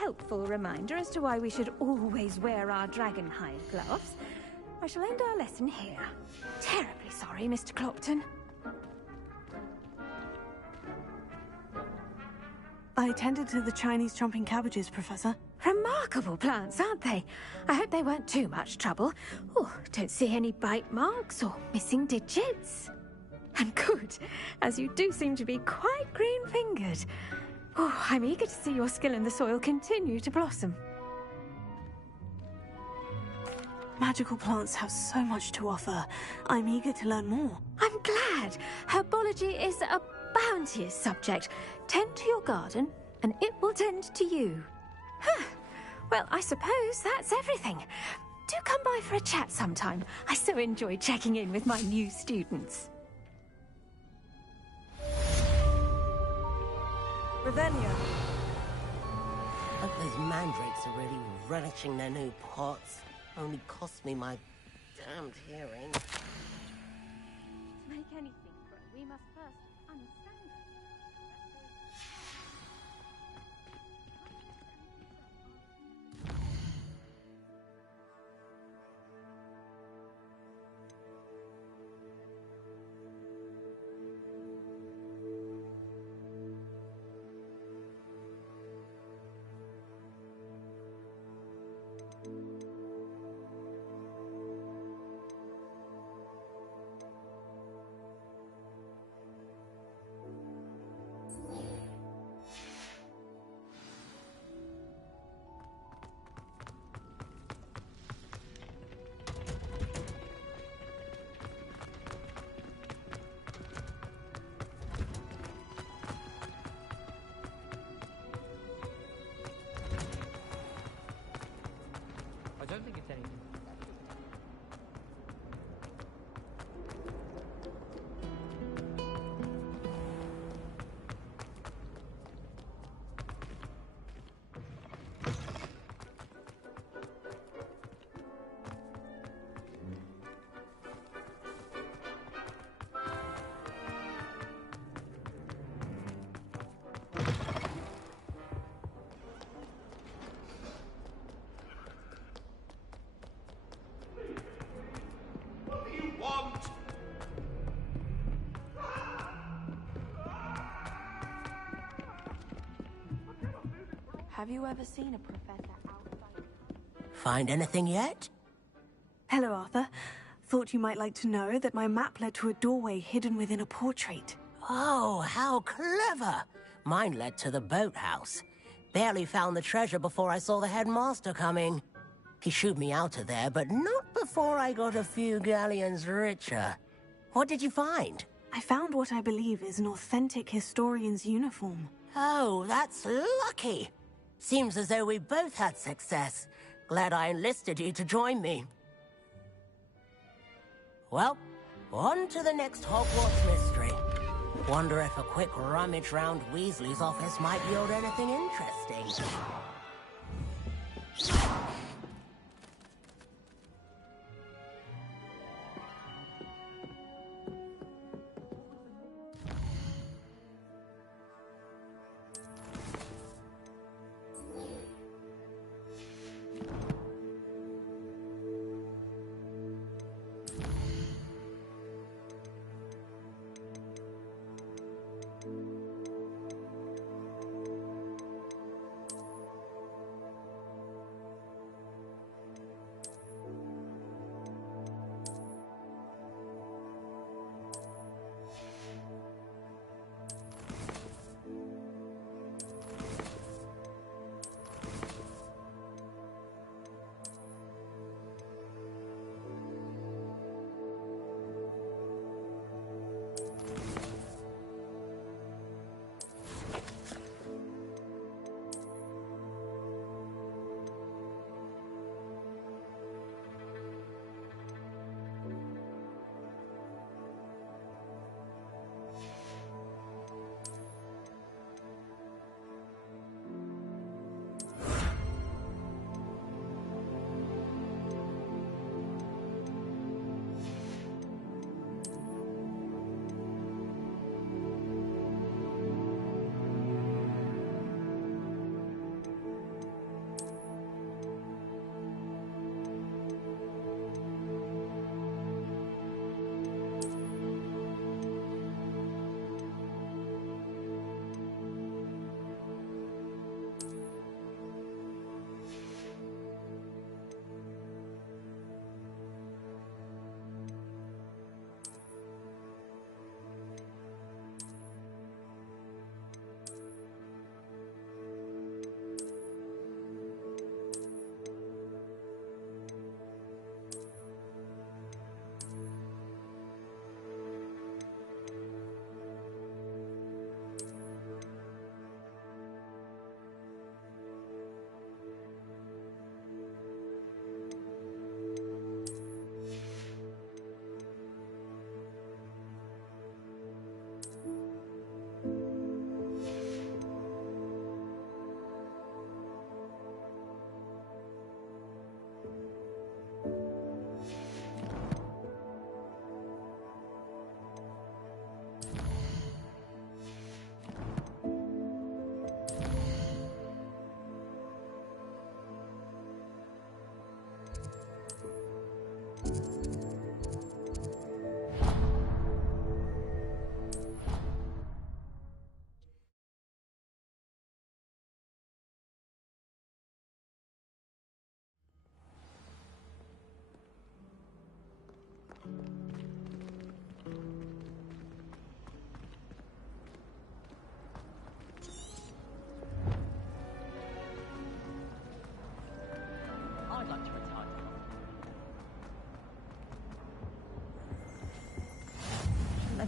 helpful reminder as to why we should always wear our dragonhide gloves, I shall end our lesson here. Terribly sorry, Mr. Clopton. I tended to the Chinese chomping cabbages, Professor. Remarkable plants, aren't they? I hope they weren't too much trouble. Oh, don't see any bite marks or missing digits. And good, as you do seem to be quite green-fingered. Oh, I'm eager to see your skill in the soil continue to blossom. Magical plants have so much to offer. I'm eager to learn more. I'm glad. Herbology is a bounteous subject. Tend to your garden, and it will tend to you. Huh. Well, I suppose that's everything. Do come by for a chat sometime. I so enjoy checking in with my new students. Ravenna. Hope those mandrakes are really relishing their new pots. Only cost me my damned hearing. To make anything grow, we must first understand it. I don't think it's anything. Have you ever seen a professor outside? Find anything yet? Hello, Arthur. Thought you might like to know that my map led to a doorway hidden within a portrait. Oh, how clever! Mine led to the boathouse. Barely found the treasure before I saw the headmaster coming. He shooed me out of there, but not before I got a few galleons richer. What did you find? I found what I believe is an authentic historian's uniform. Oh, that's lucky. Seems as though we both had success. Glad I enlisted you to join me. Well, on to the next Hogwarts mystery. Wonder if a quick rummage round Weasley's office might yield anything interesting.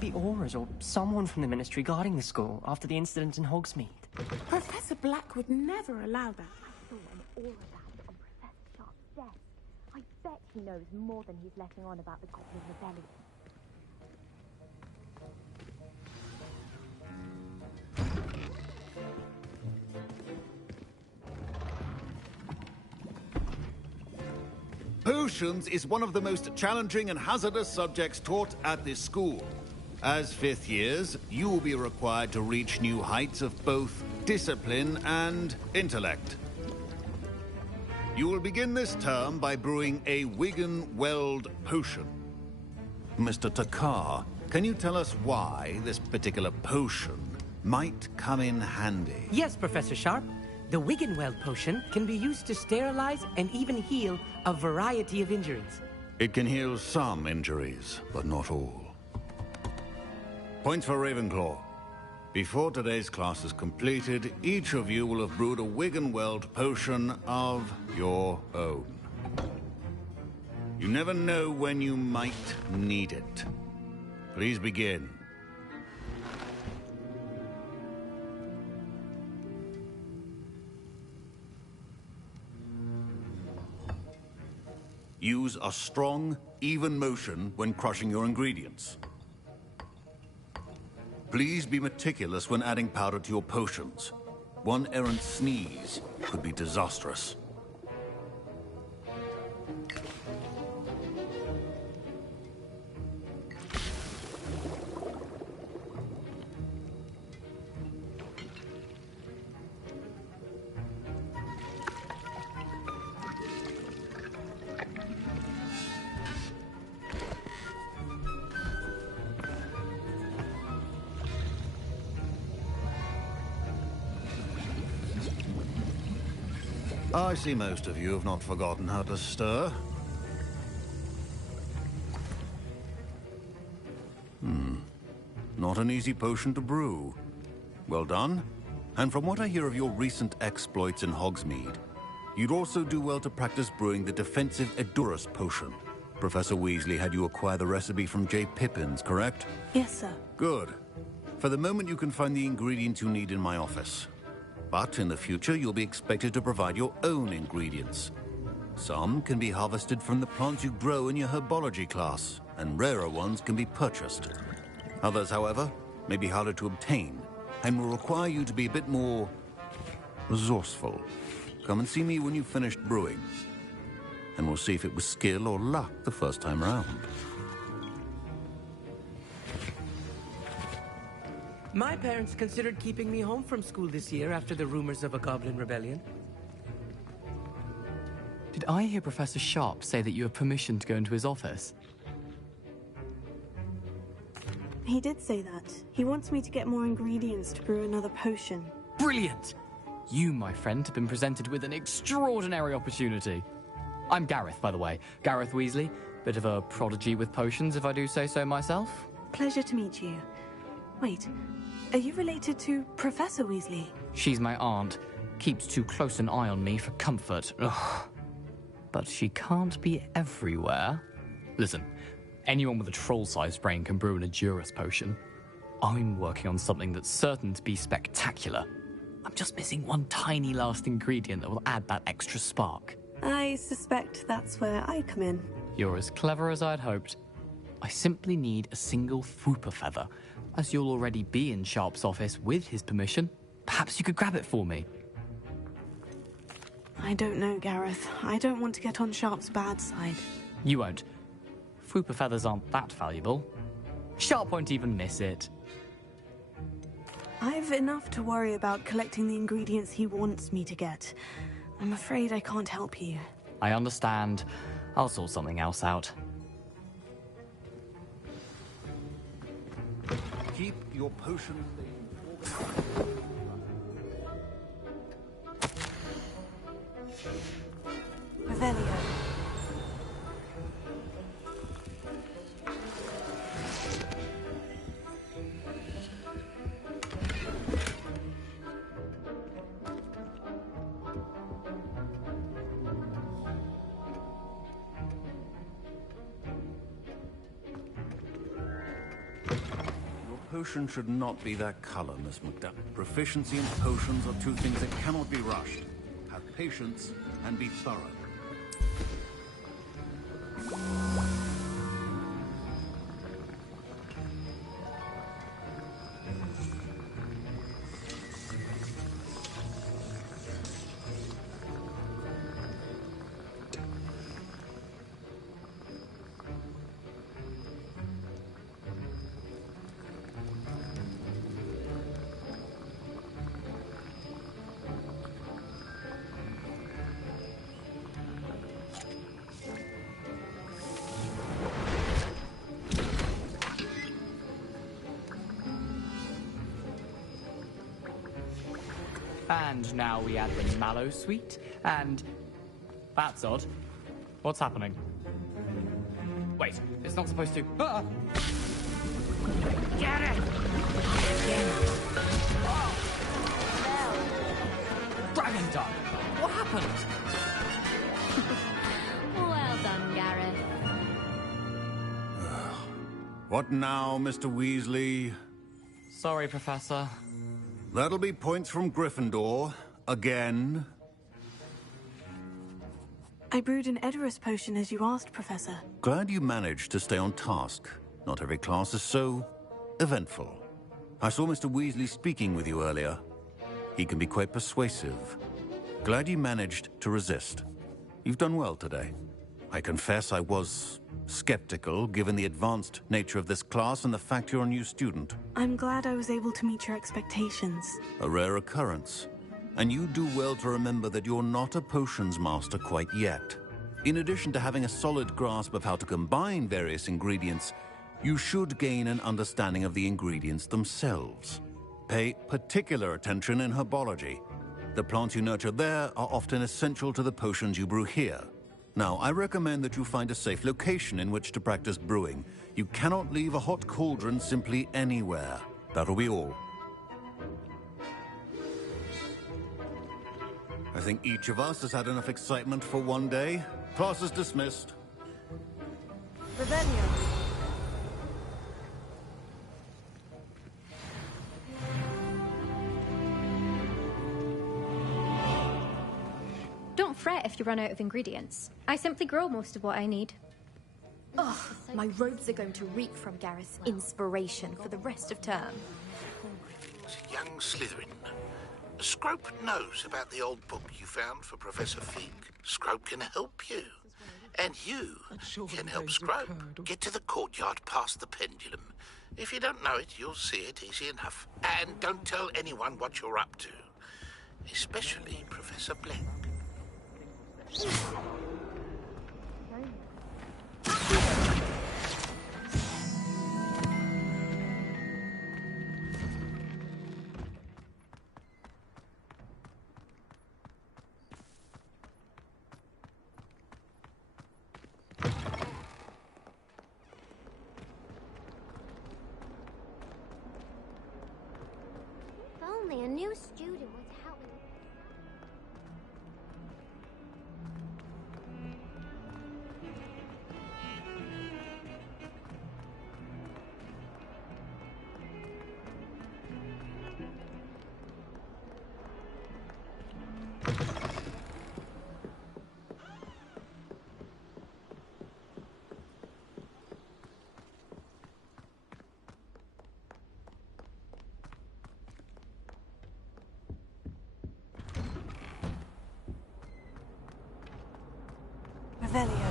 be Aura's or someone from the Ministry guarding the school after the incident in Hogsmeade. Professor Black would never allow that. I saw an aura band on Professor Sharp's desk. I bet he knows more than he's letting on about the Goblin Rebellion. Potions is one of the most challenging and hazardous subjects taught at this school. As fifth years, you will be required to reach new heights of both discipline and intellect. You will begin this term by brewing a Wigan-Weld potion. Mr. Takar, can you tell us why this particular potion might come in handy? Yes, Professor Sharp. The Wiggenweld potion can be used to sterilize and even heal a variety of injuries. It can heal some injuries, but not all. Points for Ravenclaw. Before today's class is completed, each of you will have brewed a Wiggenweld potion of your own. You never know when you might need it. Please begin. Use a strong, even motion when crushing your ingredients. Please be meticulous when adding powder to your potions. One errant sneeze could be disastrous. I see most of you have not forgotten how to stir. Not an easy potion to brew. Well done. And from what I hear of your recent exploits in Hogsmeade, you'd also do well to practice brewing the defensive Edurus potion. Professor Weasley had you acquire the recipe from J. Pippins, correct? Yes, sir. Good. For the moment, you can find the ingredients you need in my office. But in the future, you'll be expected to provide your own ingredients. Some can be harvested from the plants you grow in your herbology class, and rarer ones can be purchased. Others, however, may be harder to obtain, and will require you to be a bit more resourceful. Come and see me when you've finished brewing, and we'll see if it was skill or luck the first time around. My parents considered keeping me home from school this year after the rumors of a Goblin Rebellion. Did I hear Professor Sharp say that you have permission to go into his office? He did say that. He wants me to get more ingredients to brew another potion. Brilliant! You, my friend, have been presented with an extraordinary opportunity. I'm Gareth, by the way. Gareth Weasley. Bit of a prodigy with potions, if I do say so myself. Pleasure to meet you. Wait, are you related to Professor Weasley? She's my aunt. Keeps too close an eye on me for comfort. Ugh. But she can't be everywhere. Listen, anyone with a troll-sized brain can brew an Edurus potion. I'm working on something that's certain to be spectacular. I'm just missing one tiny last ingredient that will add that extra spark. I suspect that's where I come in. You're as clever as I'd hoped. I simply need a single Fwooper feather. As you'll already be in Sharp's office with his permission, perhaps you could grab it for me. I don't know, Gareth. I don't want to get on Sharp's bad side. You won't. Fwooper feathers aren't that valuable. Sharp won't even miss it. I've enough to worry about collecting the ingredients he wants me to get. I'm afraid I can't help you. I understand. I'll sort something else out. Keep your potion. Revelio. potion should not be that color, Miss McDuck. Proficiency and potions are two things that cannot be rushed. Have patience and be thorough. And now we add the mallow sweet, and... That's odd. What's happening? Wait, it's not supposed to... Ah! Get it! Dragon Duck! What happened? Well done, Gareth. What now, Mr. Weasley? Sorry, Professor. That'll be points from Gryffindor. Again. I brewed an Edorus potion as you asked, Professor. Glad you managed to stay on task. Not every class is so eventful. I saw Mr. Weasley speaking with you earlier. He can be quite persuasive. Glad you managed to resist. You've done well today. I confess I was skeptical, given the advanced nature of this class and the fact you're a new student. I'm glad I was able to meet your expectations. A rare occurrence. And you do well to remember that you're not a potions master quite yet. In addition to having a solid grasp of how to combine various ingredients, you should gain an understanding of the ingredients themselves. Pay particular attention in herbology. The plants you nurture there are often essential to the potions you brew here. Now, I recommend that you find a safe location in which to practice brewing. You cannot leave a hot cauldron simply anywhere. That'll be all. I think each of us has had enough excitement for one day. Class is dismissed. Revelio. Don't fret if you run out of ingredients. I simply grow most of what I need. Ugh, my robes are going to reek from Gareth's inspiration for the rest of term. Young Slytherin. Scrope knows about the old book you found for Professor Fig. Scrope can help you. And you can help Scrope get to the courtyard past the pendulum. If you don't know it, you'll see it easy enough. And don't tell anyone what you're up to. Especially Professor Black. If only a new student would help me. Revelio.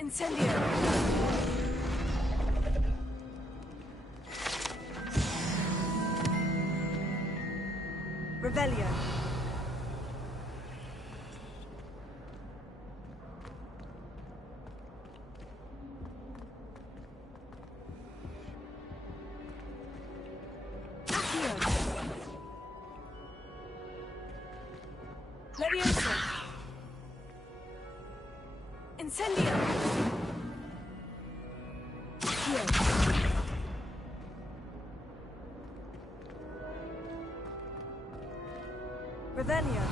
Incendio. Revelio. Incendio! Revelio.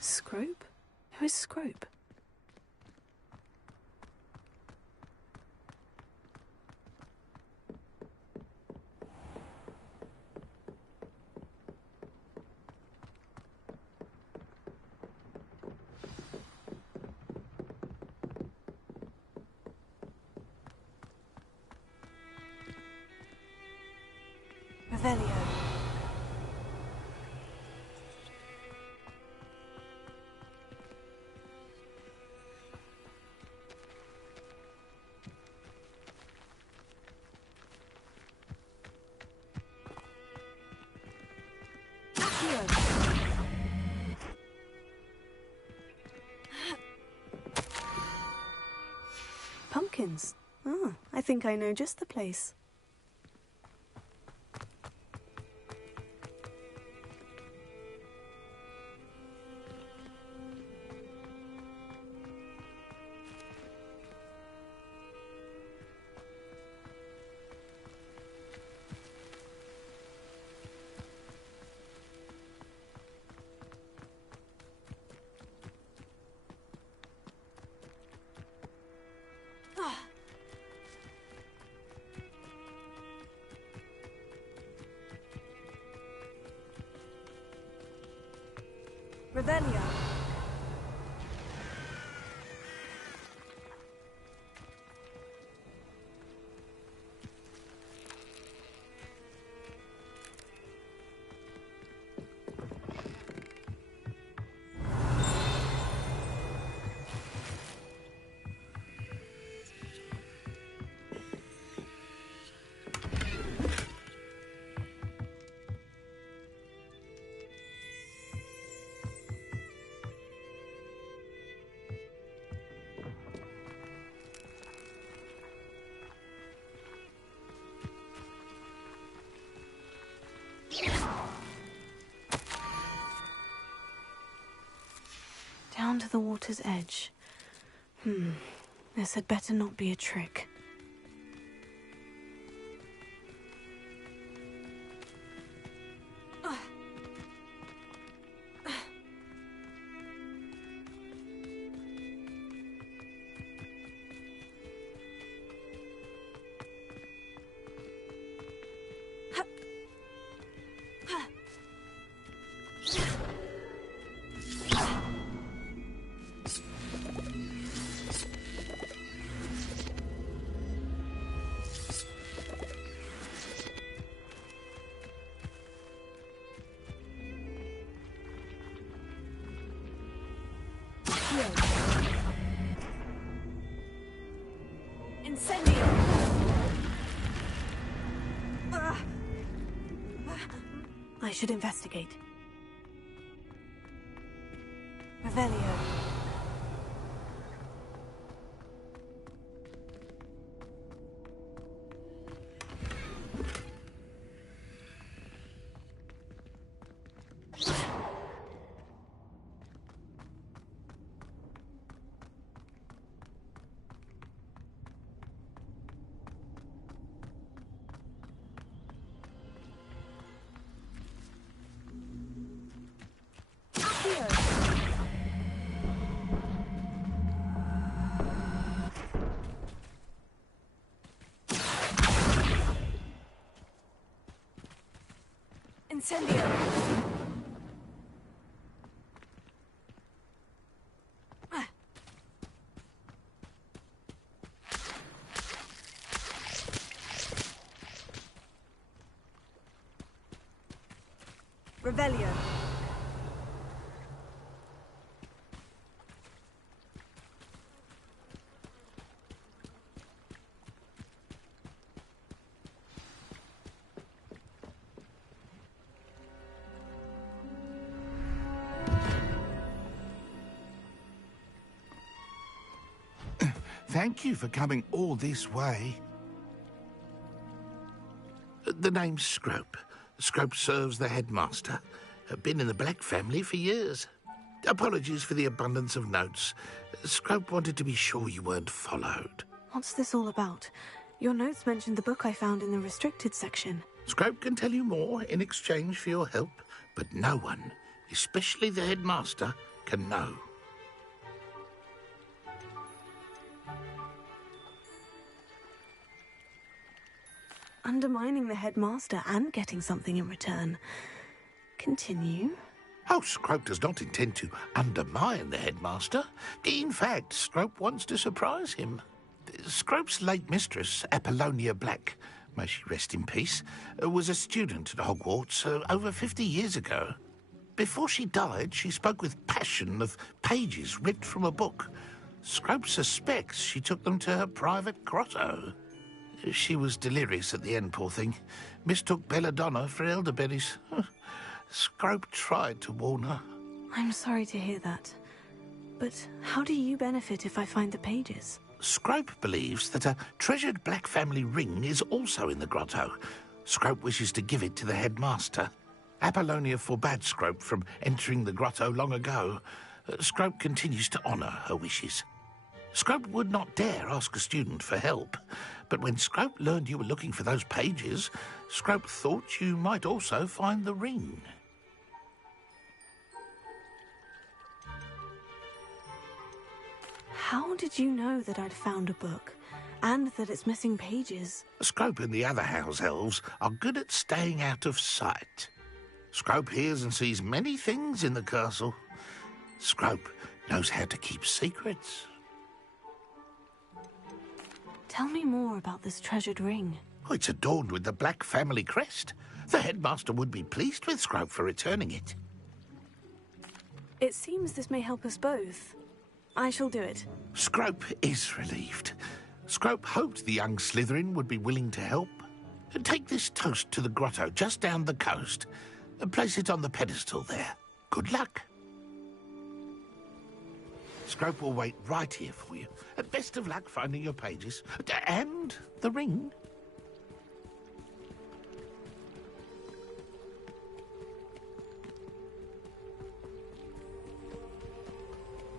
Scrope? Who is Scrope? Revelio. Pumpkins. Oh, I think I know just the place. Revelio. Down to the water's edge. This had better not be a trick. Incendio! I should investigate. Revelio. Incendio! Revelio. Thank you for coming all this way. The name's Scrope. Scrope serves the headmaster. Been in the Black family for years. Apologies for the abundance of notes. Scrope wanted to be sure you weren't followed. What's this all about? Your notes mentioned the book I found in the restricted section. Scrope can tell you more in exchange for your help, but no one, especially the headmaster, can know. Undermining the headmaster and getting something in return. Continue. Oh, Scrope does not intend to undermine the headmaster. In fact, Scrope wants to surprise him. Scrope's late mistress, Apollonia Black, may she rest in peace, was a student at Hogwarts over 50 years ago. Before she died, she spoke with passion of pages ripped from a book. Scrope suspects she took them to her private grotto. She was delirious at the end, poor thing. Mistook belladonna for elderberries. Scrope tried to warn her. I'm sorry to hear that. But how do you benefit if I find the pages? Scrope believes that a treasured Black family ring is also in the grotto. Scrope wishes to give it to the headmaster. Apollonia forbade Scrope from entering the grotto long ago. Scrope continues to honour her wishes. Scrope would not dare ask a student for help, but when Scrope learned you were looking for those pages, Scrope thought you might also find the ring. How did you know that I'd found a book, and that it's missing pages? Scrope and the other house elves are good at staying out of sight. Scrope hears and sees many things in the castle. Scrope knows how to keep secrets. Tell me more about this treasured ring. Oh, it's adorned with the Black family crest. The headmaster would be pleased with Scrope for returning it. It seems this may help us both. I shall do it. Scrope is relieved. Scrope hoped the young Slytherin would be willing to help. Take this toast to the grotto just down the coast and place it on the pedestal there. Good luck. Scrope will wait right here for you. Best of luck finding your pages. And the ring.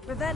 Revelio.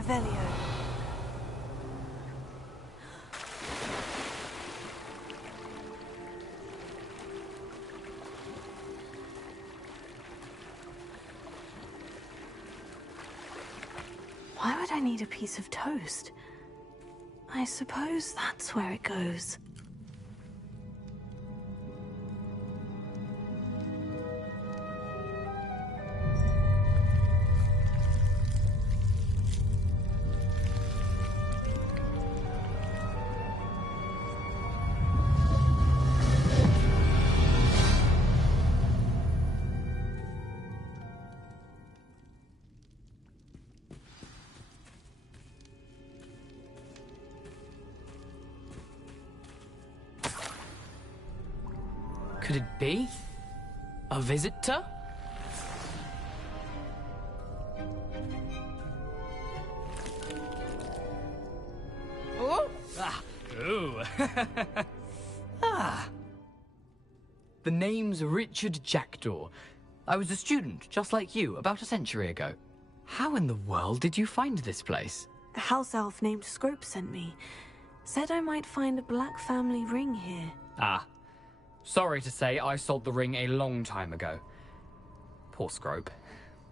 Revelio. Why would I need a piece of toast? I suppose that's where it goes. Could it be? A visitor? Oh! Ah! Ooh! Ah! The name's Richard Jackdaw. I was a student, just like you, about a century ago. How in the world did you find this place? A house elf named Scrope sent me. Said I might find a black family ring here. Ah. Sorry to say, I sold the ring a long time ago. Poor Scrope.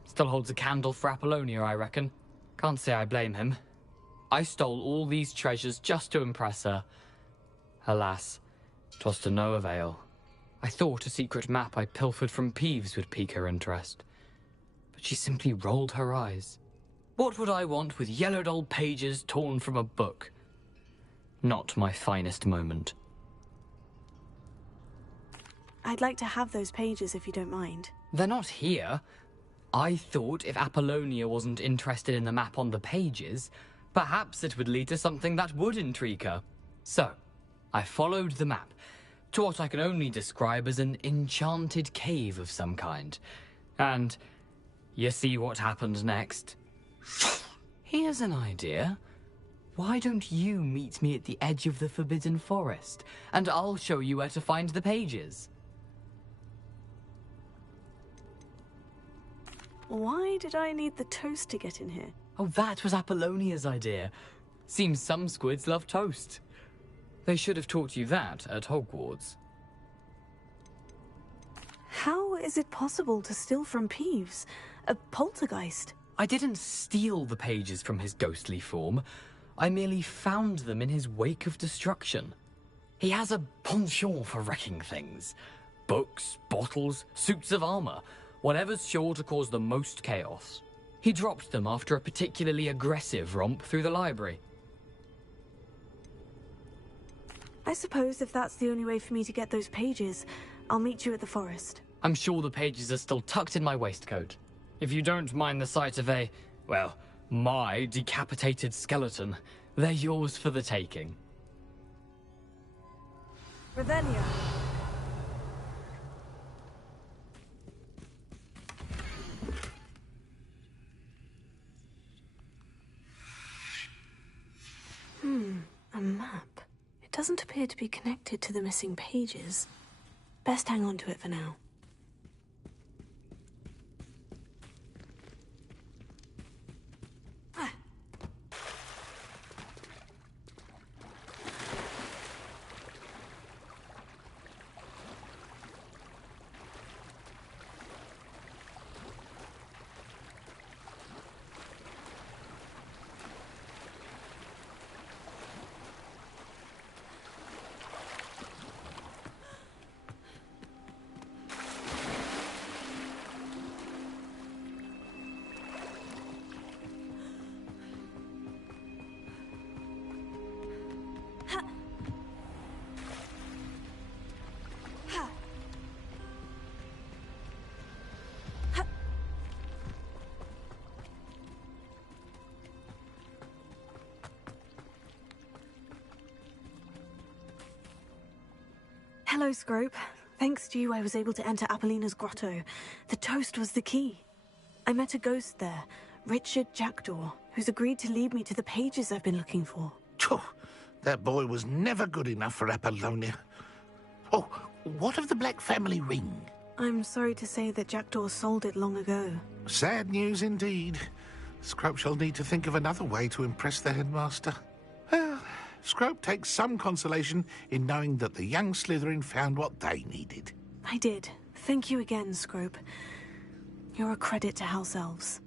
Still holds a candle for Apollonia, I reckon. Can't say I blame him. I stole all these treasures just to impress her. Alas, 'twas to no avail. I thought a secret map I pilfered from Peeves would pique her interest. But she simply rolled her eyes. What would I want with yellowed old pages torn from a book? Not my finest moment. I'd like to have those pages if you don't mind. They're not here. I thought if Apollonia wasn't interested in the map on the pages, perhaps it would lead to something that would intrigue her. So, I followed the map to what I can only describe as an enchanted cave of some kind. And you see what happened next? Here's an idea. Why don't you meet me at the edge of the Forbidden Forest, and I'll show you where to find the pages? Why did I need the toast to get in here? Oh, that was Apollonia's idea. Seems some squids love toast. They should have taught you that at Hogwarts. How is it possible to steal from Peeves? A poltergeist? I didn't steal the pages from his ghostly form. I merely found them in his wake of destruction. He has a penchant for wrecking things. Books, bottles, suits of armor. Whatever's sure to cause the most chaos. He dropped them after a particularly aggressive romp through the library. I suppose if that's the only way for me to get those pages, I'll meet you at the forest. I'm sure the pages are still tucked in my waistcoat. If you don't mind the sight of a, well, my decapitated skeleton, they're yours for the taking. Revelio. A map. It doesn't appear to be connected to the missing pages. Best hang on to it for now. Hello, Scrope. Thanks to you, I was able to enter Apollina's grotto. The toast was the key. I met a ghost there, Richard Jackdaw, who's agreed to lead me to the pages I've been looking for. Phew, that boy was never good enough for Apollonia. Oh, what of the Black family ring? I'm sorry to say that Jackdaw sold it long ago. Sad news indeed. Scrope shall need to think of another way to impress the headmaster. Well, Scrope takes some consolation in knowing that the young Slytherin found what they needed. I did. Thank you again, Scrope. You're a credit to House Elves.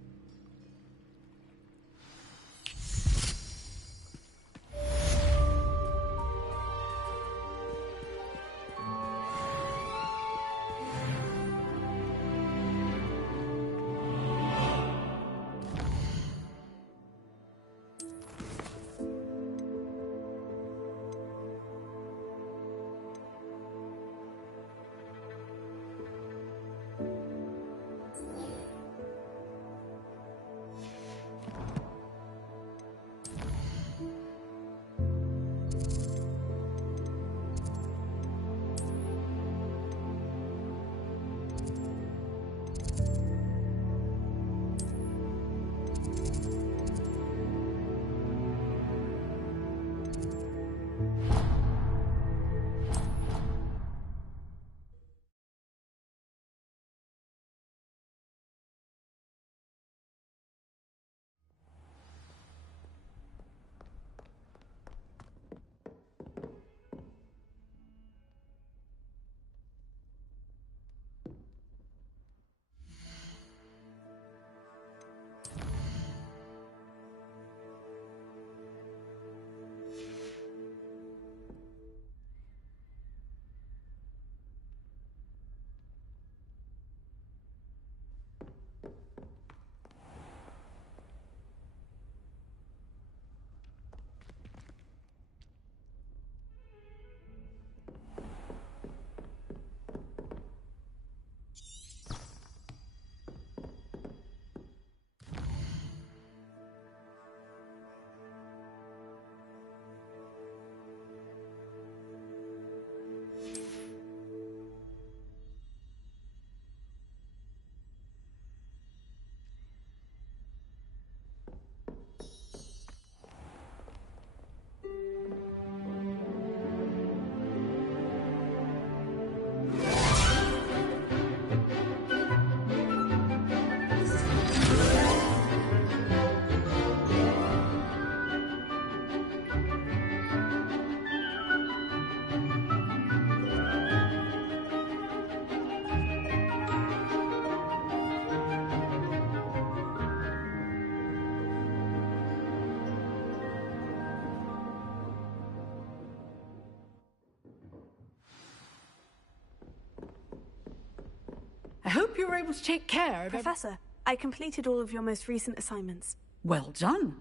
I hope you were able to take care of Professor, I completed all of your most recent assignments. Well done.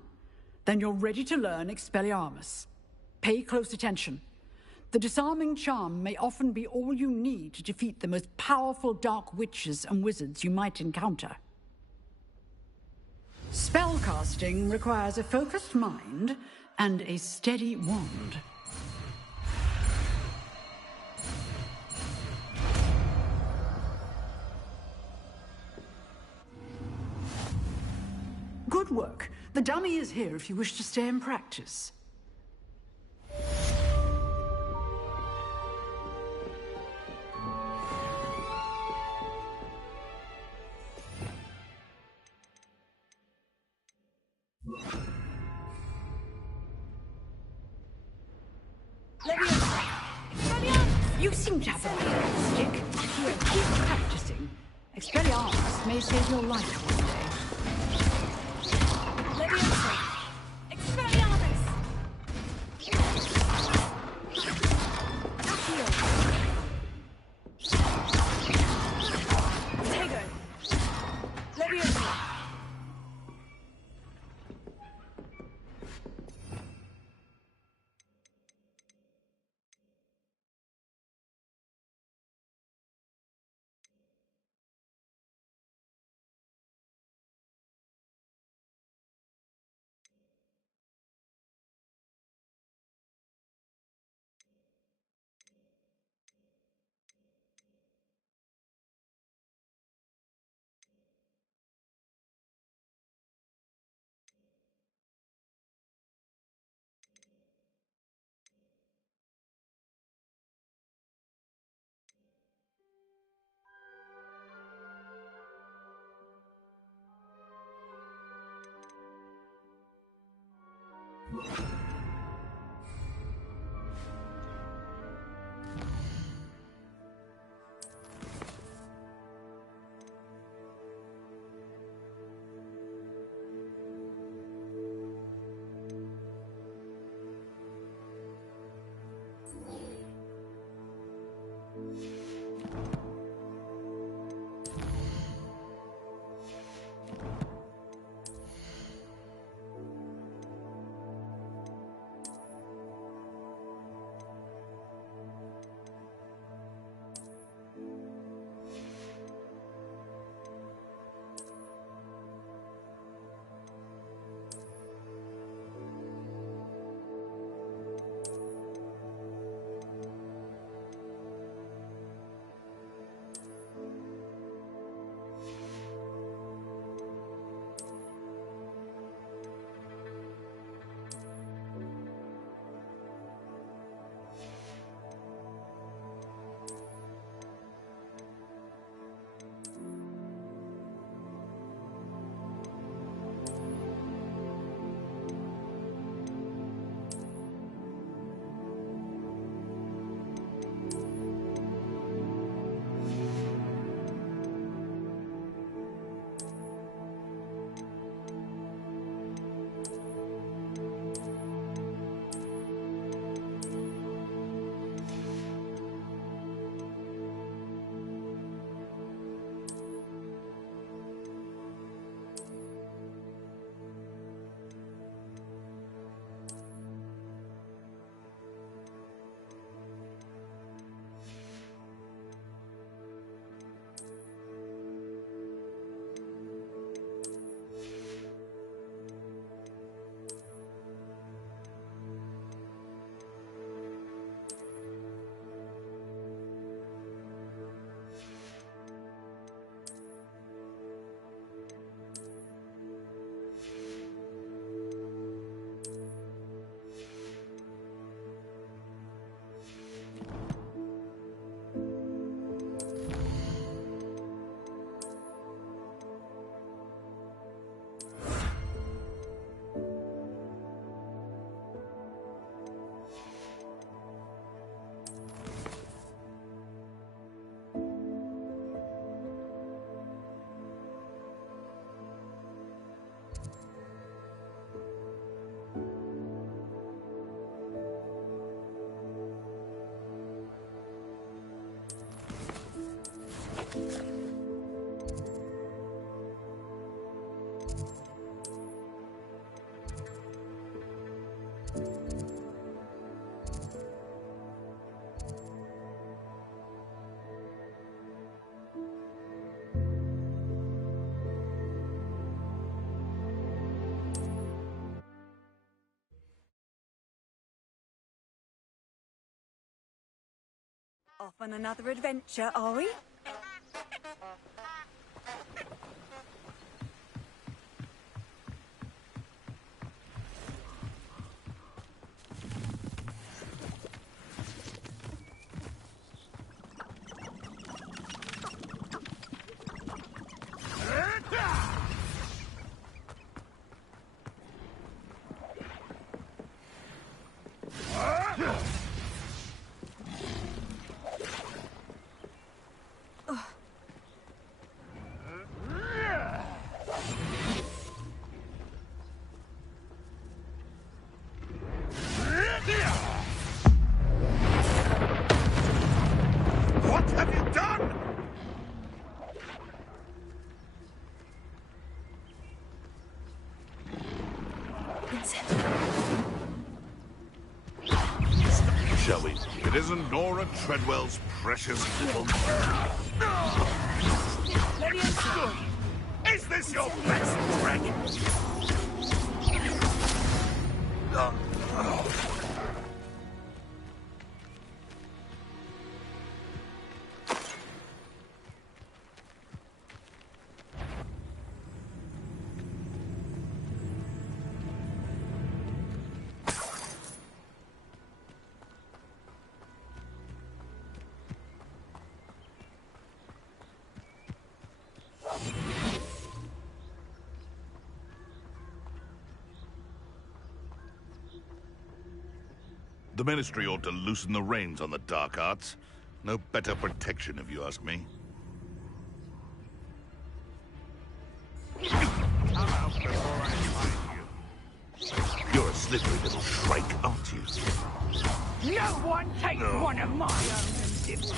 Then you're ready to learn Expelliarmus. Pay close attention. The disarming charm may often be all you need to defeat the most powerful dark witches and wizards you might encounter. Spellcasting requires a focused mind and a steady wand. Good work. The dummy is here if you wish to stay and practice. You seem to have a stick. Keep practicing. Expelliarmus may save your life one day. Off on another adventure, are we? What have you done? Shall we? It isn't Nora Treadwell's precious little... Is this your best trick? The Ministry ought to loosen the reins on the dark arts. No better protection, if you ask me. You're a slippery little shrike, aren't you? No one takes one of my own and dips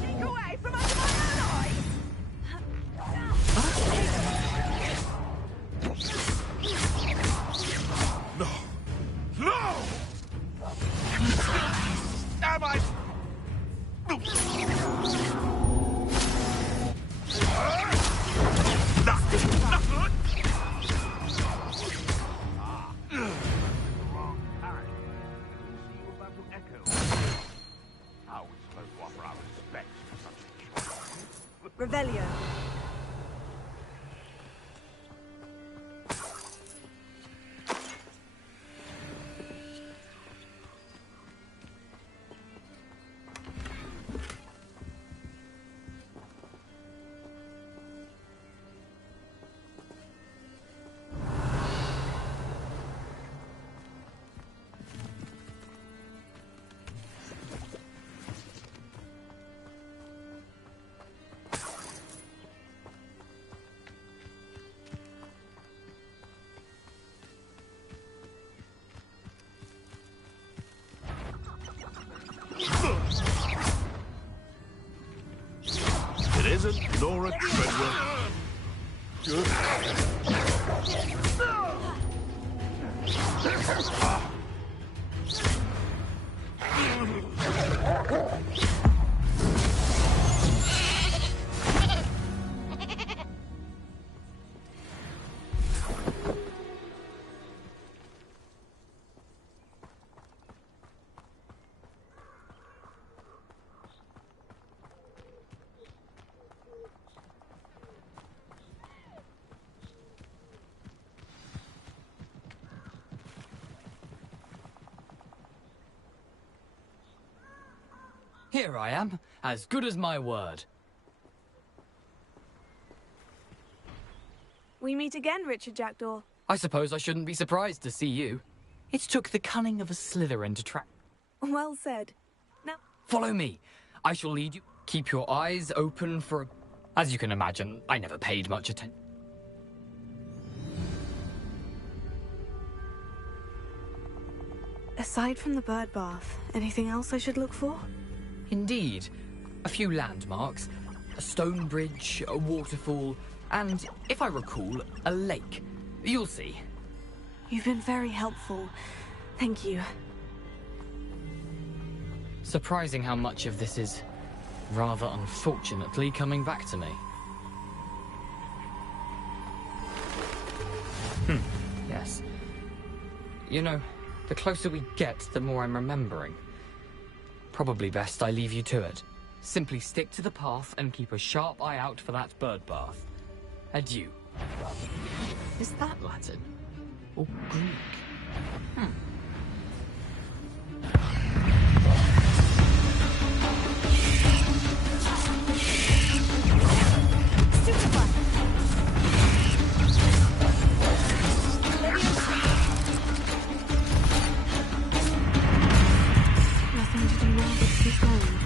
Take away from under my own eyes! No! No! Am I? Revelio. It isn't Nora Treadwell. Here I am, as good as my word. We meet again, Richard Jackdaw. I suppose I shouldn't be surprised to see you. It took the cunning of a Slytherin to track... Well said. Now... Follow me. I shall lead you. Keep your eyes open for a... As you can imagine, I never paid much attention. Aside from the bird bath, anything else I should look for? Indeed. A few landmarks, a stone bridge, a waterfall, and, if I recall, a lake. You'll see. You've been very helpful. Thank you. Surprising how much of this is, rather unfortunately, coming back to me. Yes. You know, the closer we get, the more I'm remembering. Probably best I leave you to it. Simply stick to the path and keep a sharp eye out for that bird bath. Adieu. Is that Latin? Or Greek? Nothing to do now but keep going.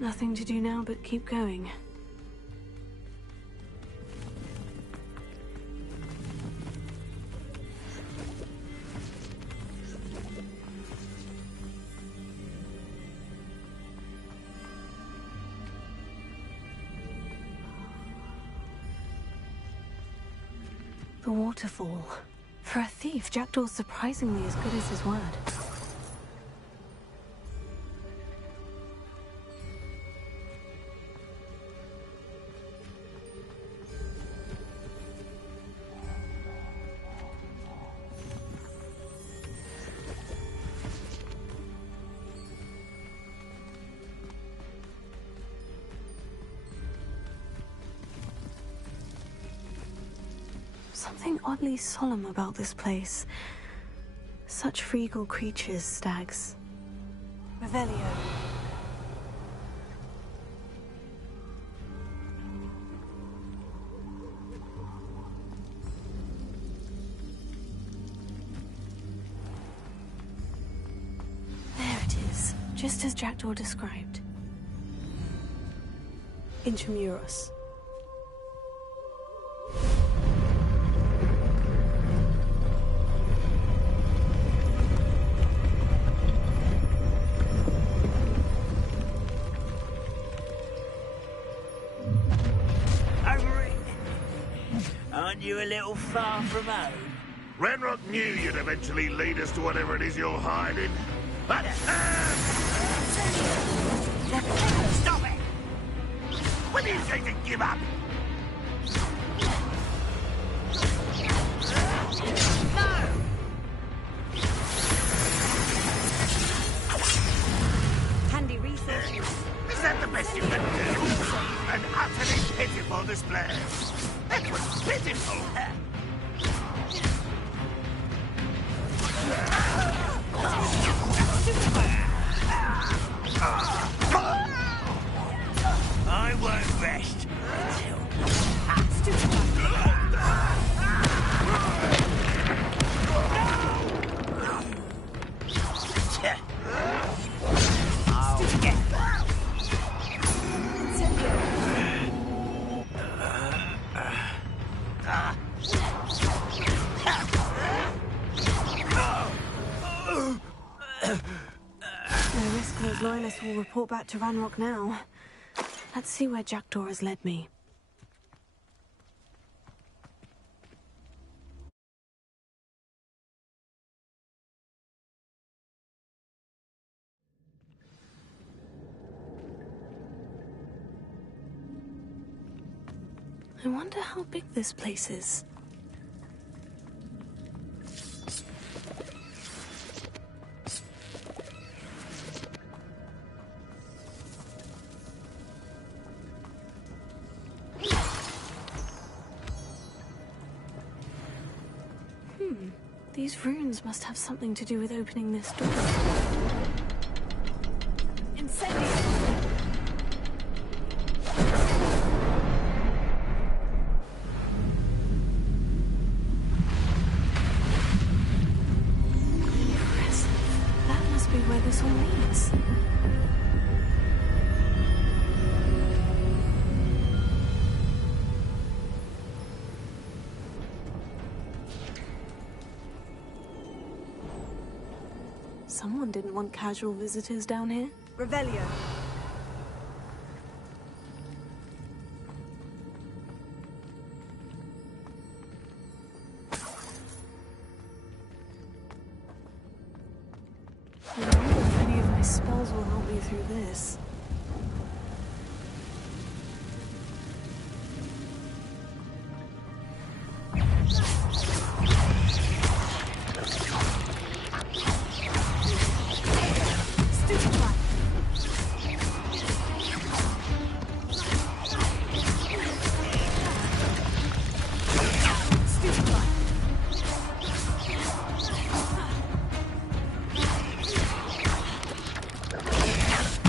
Nothing to do now but keep going. The waterfall. For a thief, Jackdaw's surprisingly as good as his word. Something oddly solemn about this place. Such regal creatures, stags. Revelio. There it is, just as Jackdaw described. Intramuros. Aren't you a little far from home? Ranrock knew you'd eventually lead us to whatever it is you're hiding. But... Stop it! When are you going to give up? No! Handy resources. Is that the best you can do? An utterly pitiful display. That was pitiful. I won't rest No risk those loyalists will report back to Ranrock now. Let's see where Jackdaw has led me. I wonder how big this place is. These runes must have something to do with opening this door. Incendio! Impressive. That must be where this all leads. Someone didn't want casual visitors down here. Revelio. I wonder if any of my spells will help me through this.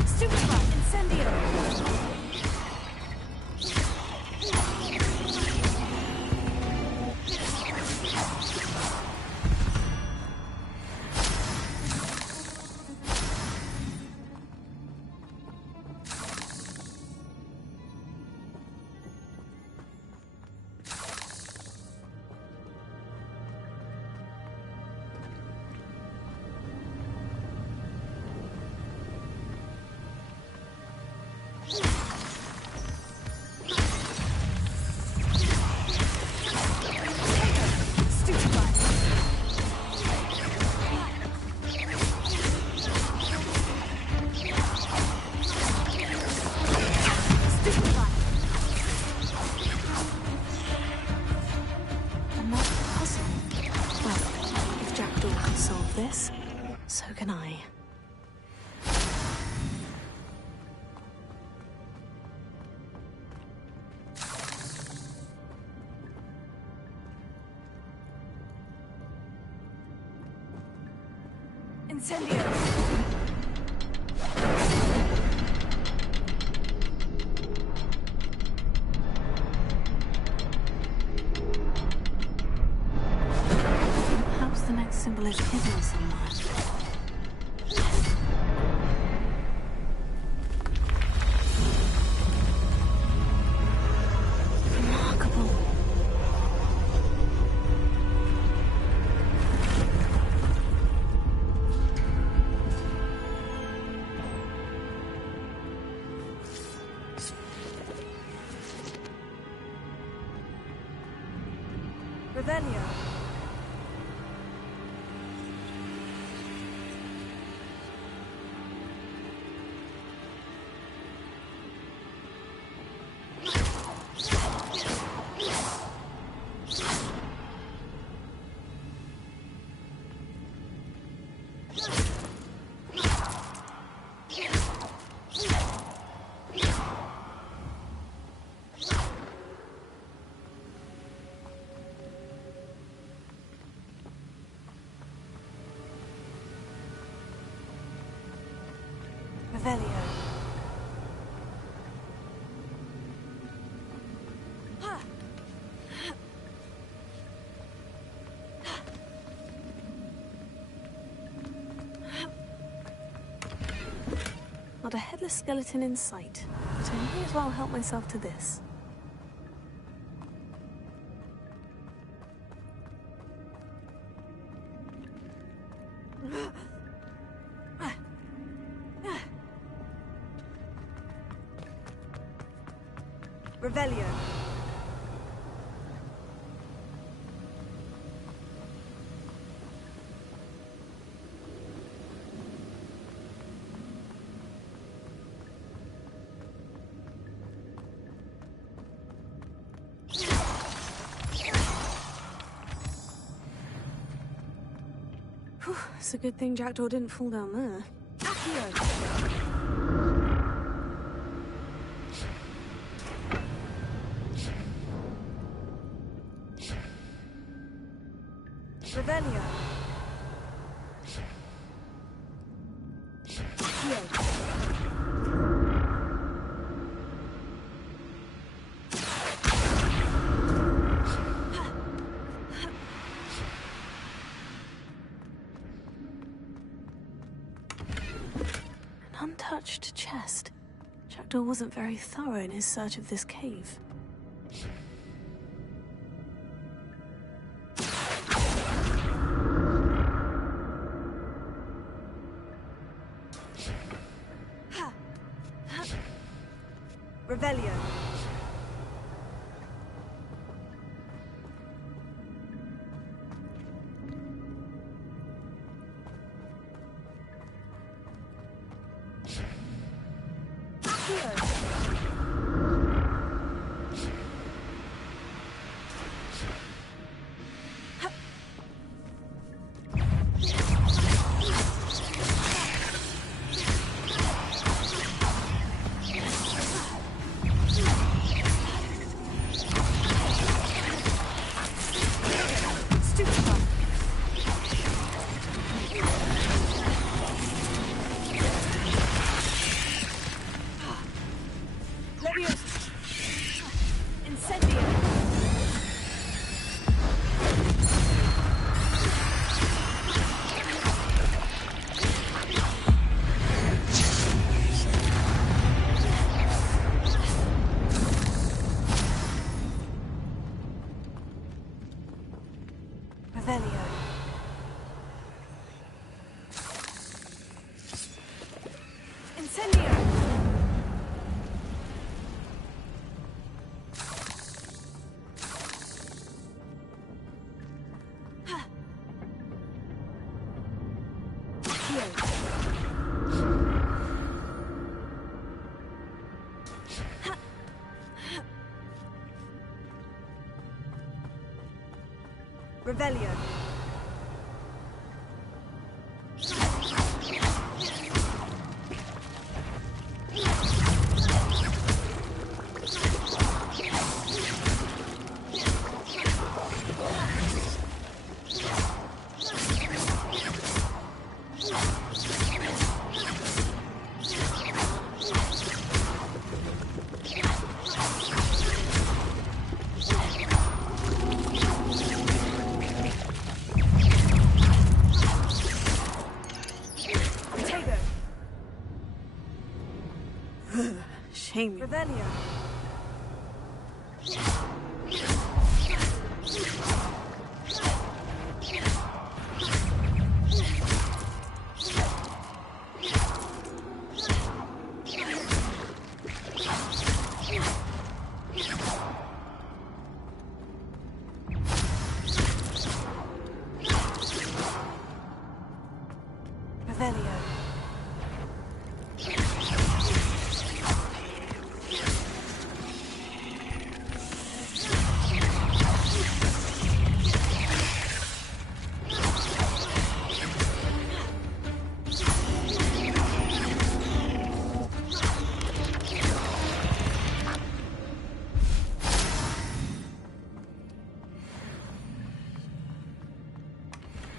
Stupefy. Jackdaw can solve this, so can I. Incendio! Perhaps the next symbol is hidden somewhere. Revelio. Revelio. Not a headless skeleton in sight, but I may as well help myself to this. Revelio. Whew, it's a good thing Jackdaw didn't fall down there. Accio. Revelio. An untouched chest. Jackdaw wasn't very thorough in his search of this cave. Revelio. Revelio. Shame. Revelio.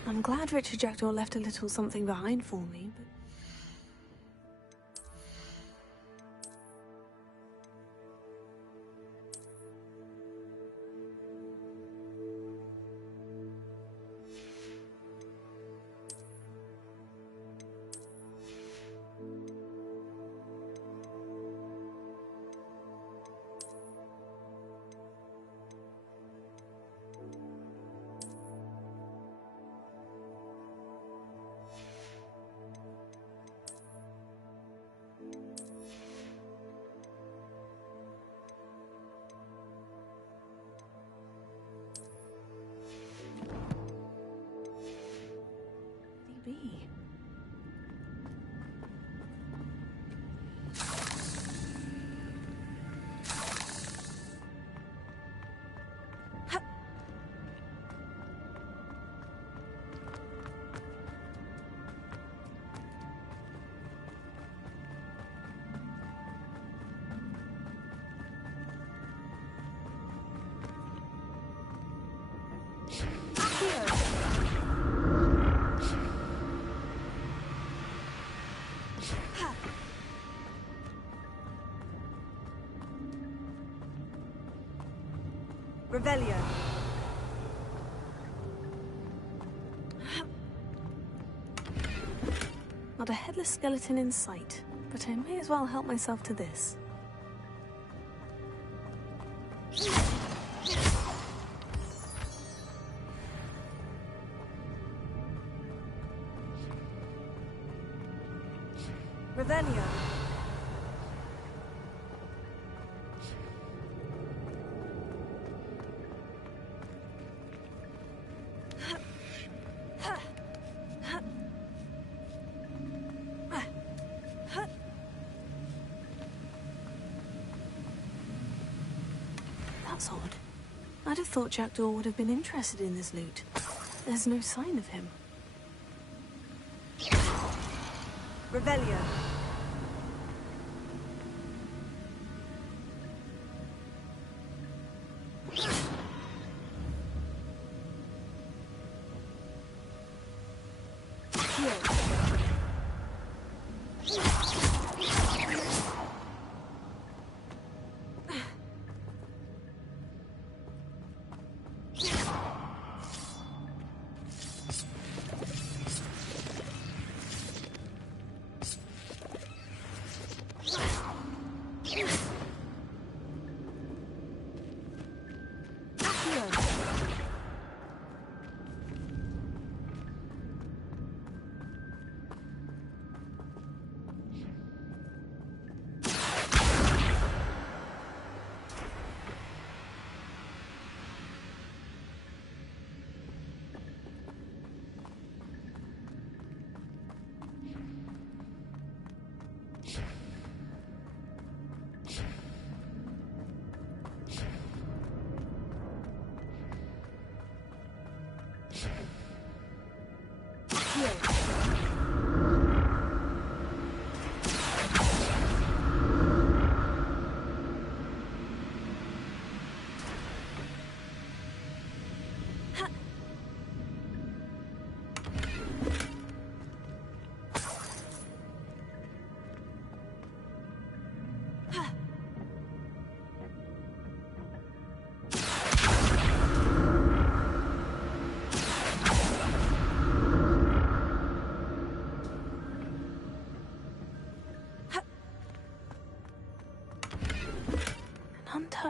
I'm glad Richard Jackdaw left a little something behind for me, but... be? Revelio. Not a headless skeleton in sight, but I may as well help myself to this. Revelio. That's odd. I'd have thought Jackdaw would have been interested in this loot. There's no sign of him. Revelio.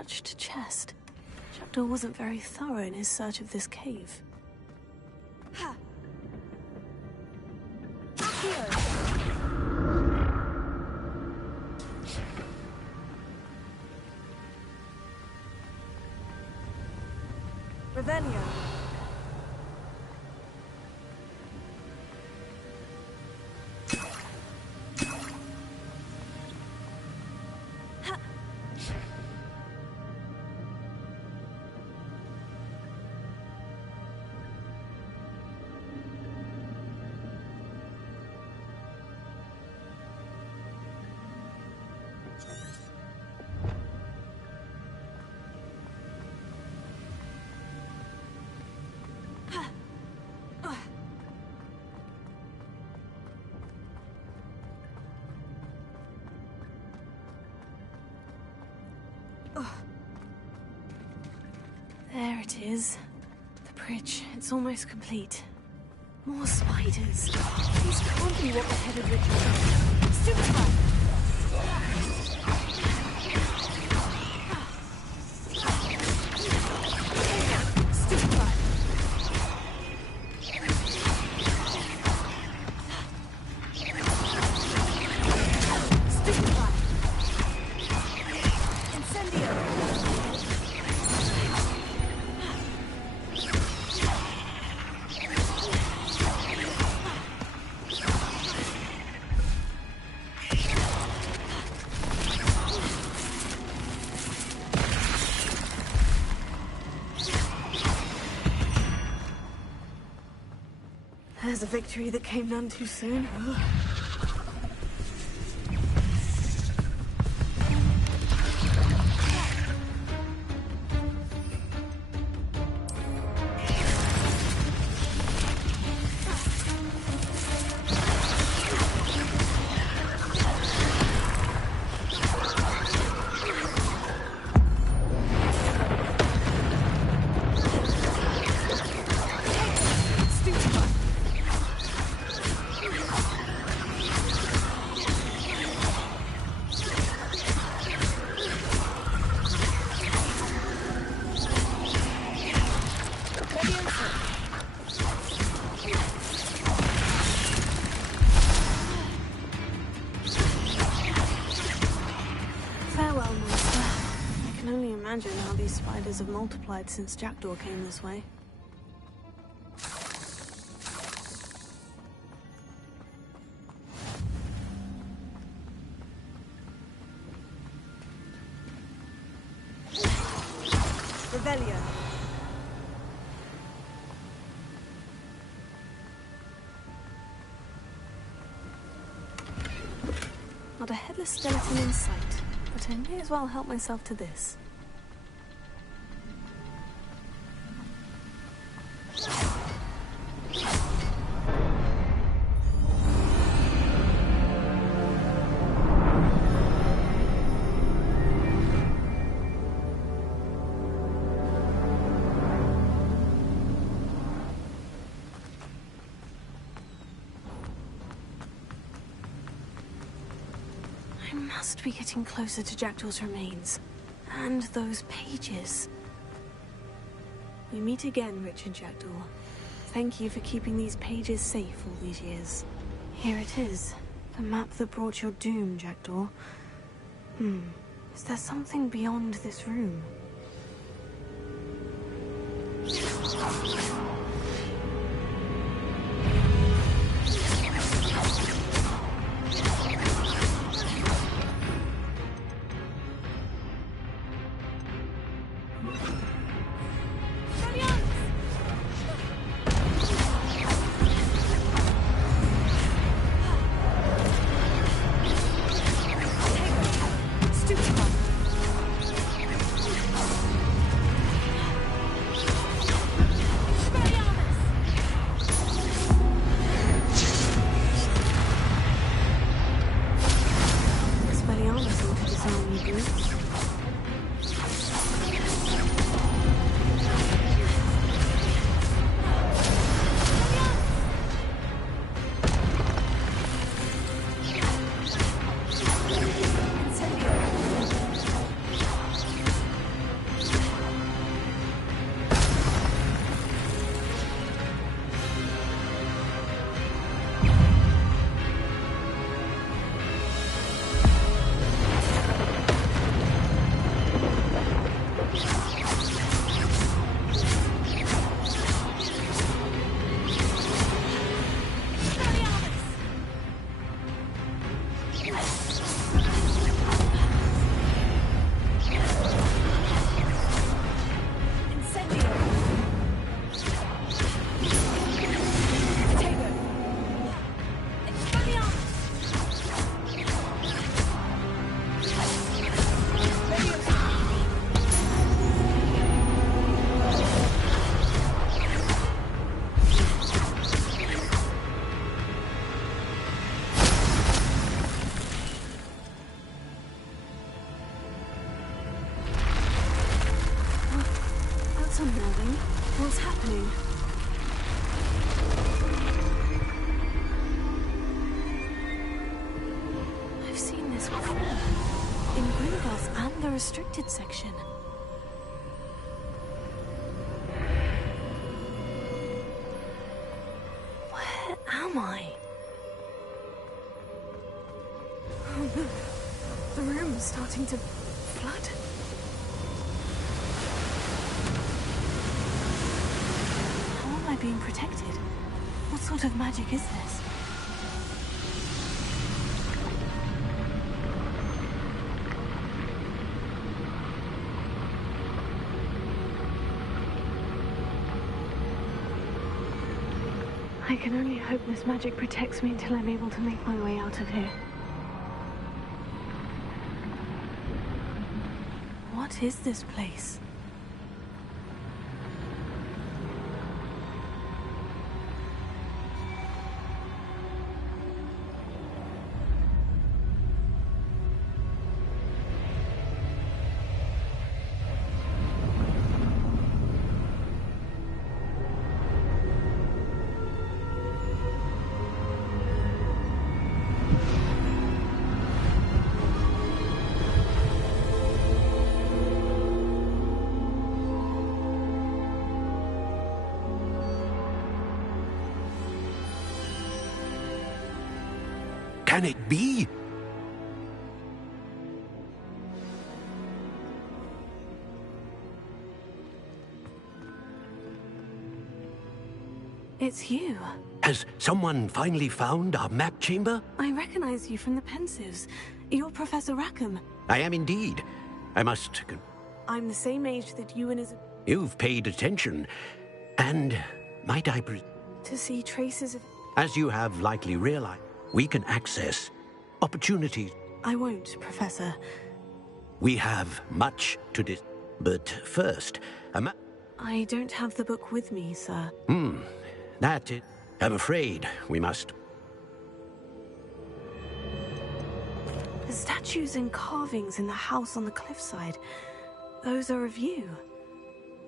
untouched chest. Jackdaw wasn't very thorough in his search of this cave. Revelio. There it is. The bridge. It's almost complete. More spiders. These can't be what the headed ritual. Stupefy! There's a victory that came none too soon. Imagine how these spiders have multiplied since Jackdaw came this way. Revelio. Not a headless skeleton in sight, but I may as well help myself to this. I must be getting closer to Jackdaw's remains. And those pages. We meet again, Richard Jackdaw. Thank you for keeping these pages safe all these years. Here it is. The map that brought your doom, Jackdaw. Is there something beyond this room? restricted section. Where am I? Oh no. The room's starting to flood. How am I being protected? What sort of magic is this? I can only hope this magic protects me until I'm able to make my way out of here. What is this place? Can it be? It's you. Has someone finally found our map chamber? I recognize you from the Pensives. You're Professor Rackham. I am indeed. I must... I'm the same age that you and his... You've paid attention. And might I... To see traces of... As you have likely realized, we can access opportunities. I won't, Professor. We have much to do. But first, I don't have the book with me, sir. That is... I'm afraid we must... The statues and carvings in the house on the cliffside. Those are of you.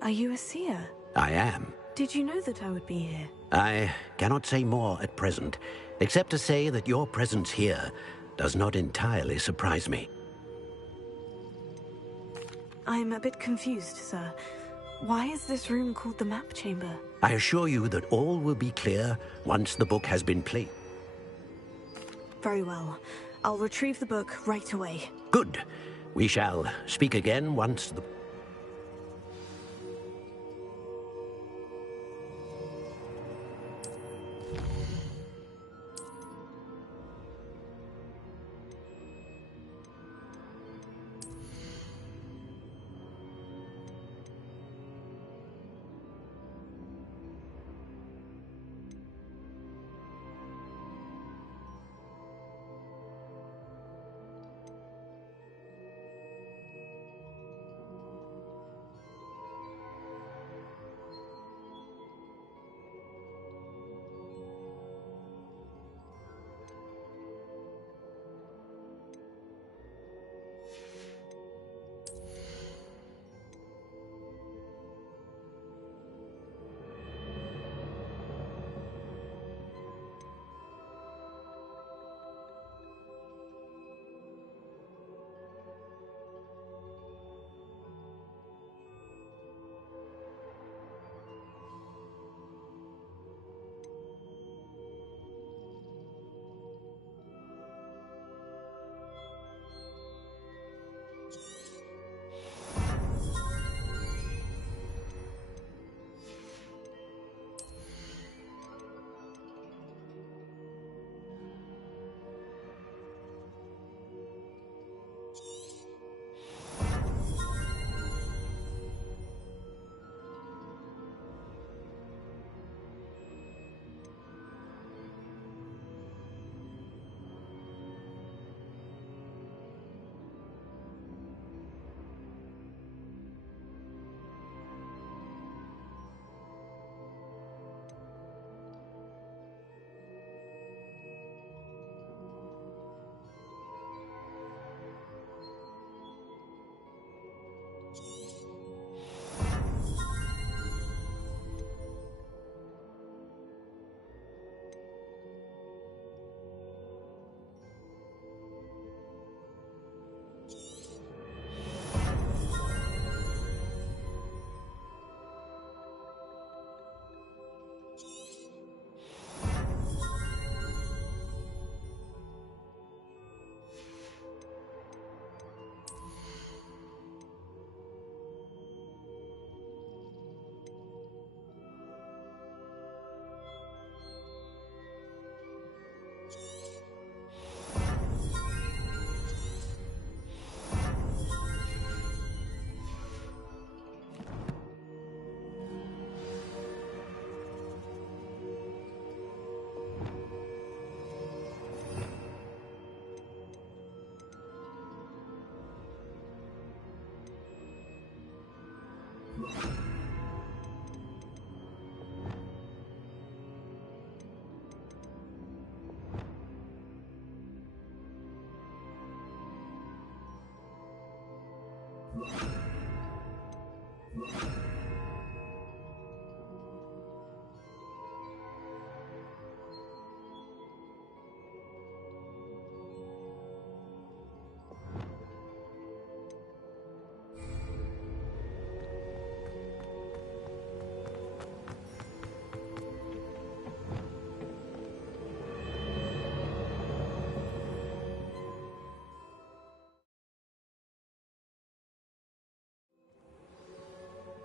Are you a seer? I am. Did you know that I would be here? I cannot say more at present, except to say that your presence here does not entirely surprise me. I'm a bit confused, sir. Why is this room called the map chamber? I assure you that all will be clear once the book has been played. Very well. I'll retrieve the book right away. Good. We shall speak again once the...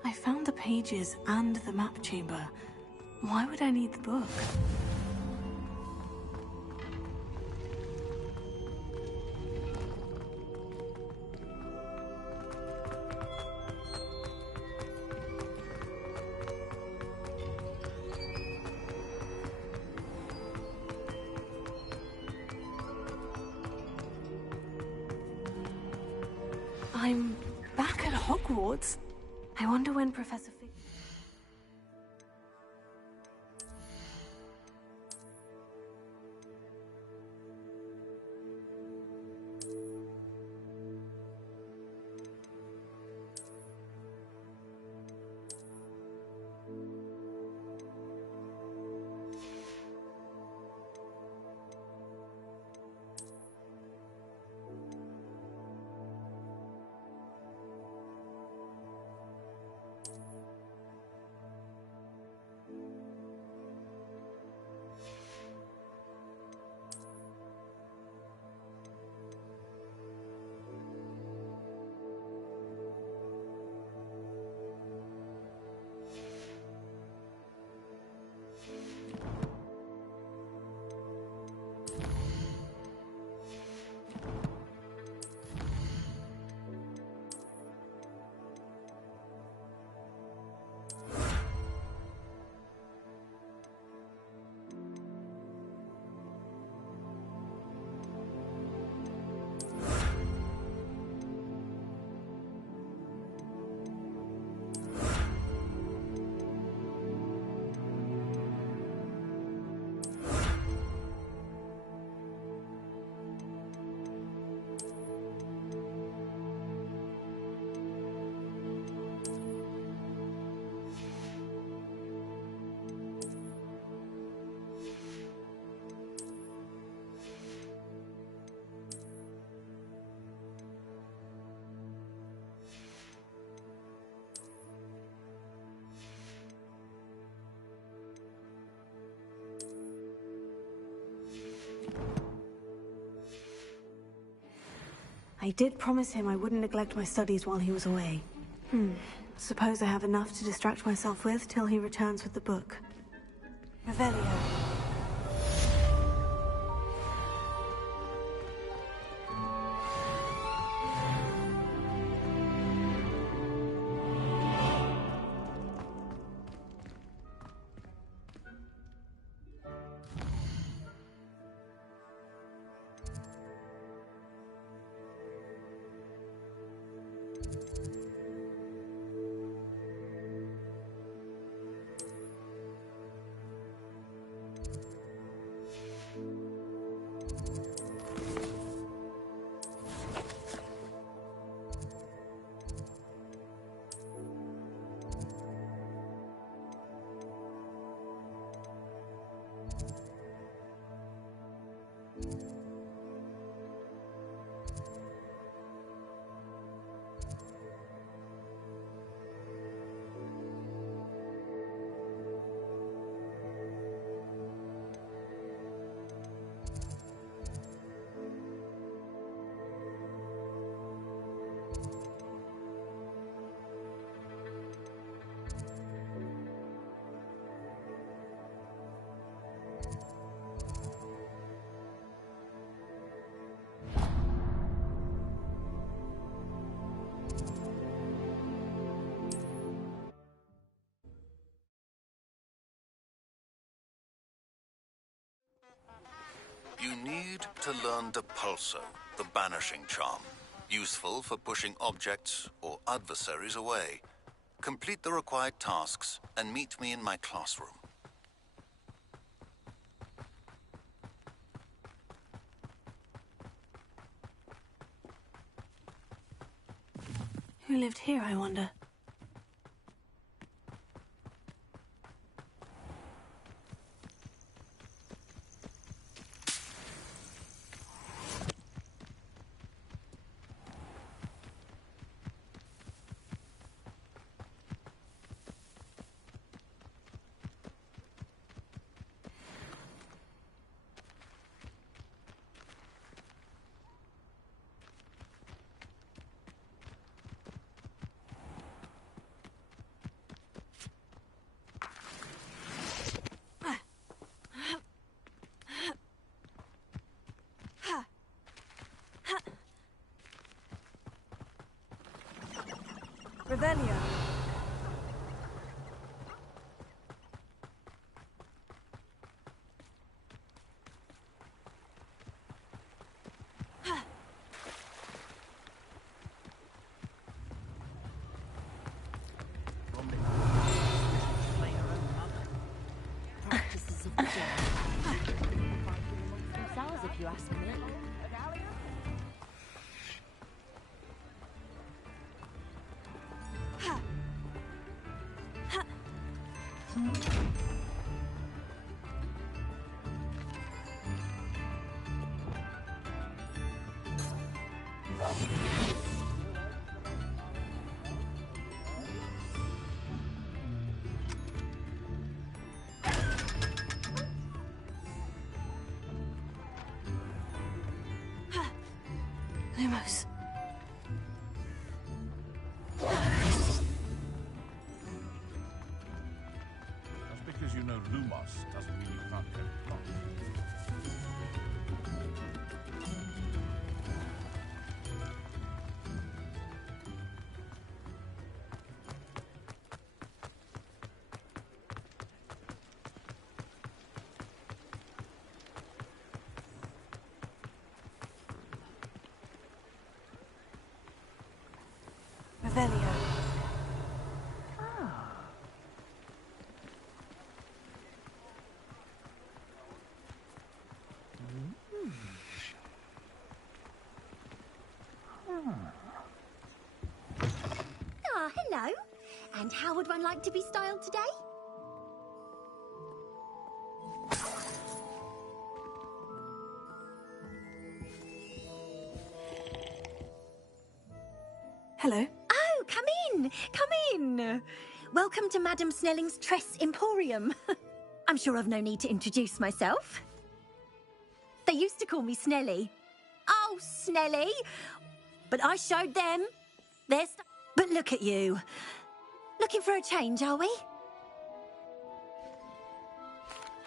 I found the pages and the map chamber. Why would I need the book? I'm back at Hogwarts. I wonder when Professor Fig... I did promise him I wouldn't neglect my studies while he was away. Suppose I have enough to distract myself with till he returns with the book. Revelio. You need to learn Depulso, the banishing charm. Useful for pushing objects or adversaries away. Complete the required tasks and meet me in my classroom. Who lived here, I wonder? Revelio. Practices of the Jedi. Themselves, if you ask me. Lumos. Just because you know Lumos doesn't mean you can't get it wrong. Revelio. Ah, hello. And how would one like to be styled today? Hello. Oh, come in. Come in. Welcome to Madame Snelling's Tress Emporium. I'm sure I've no need to introduce myself. They used to call me Snelly. Oh, Snelly. But I showed them. But look at you. Looking for a change, are we?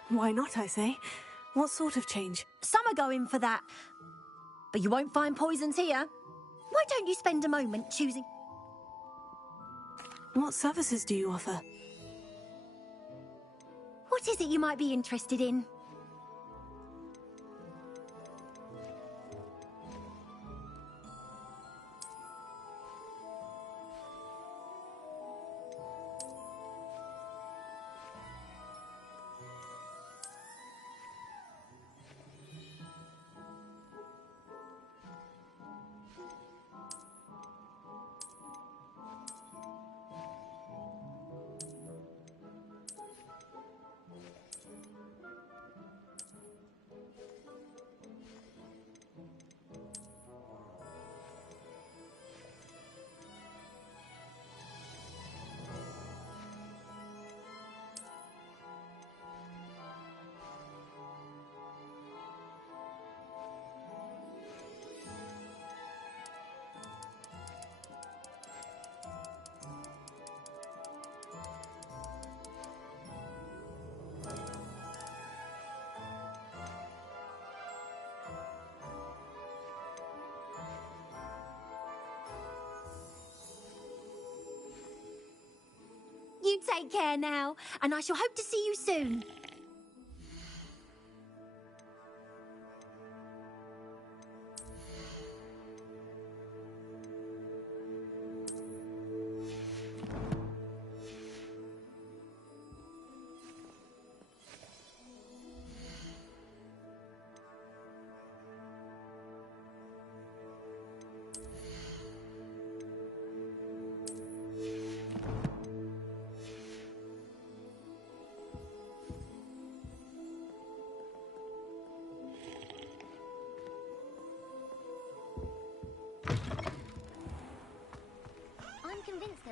Why not, I say? What sort of change? Some are going for that. But you won't find poisons here. Why don't you spend a moment choosing... What services do you offer? What is it you might be interested in? You take care now, and I shall hope to see you soon.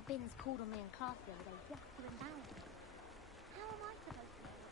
the bins called on me in class the other day just to embarrass me. How am I supposed to know?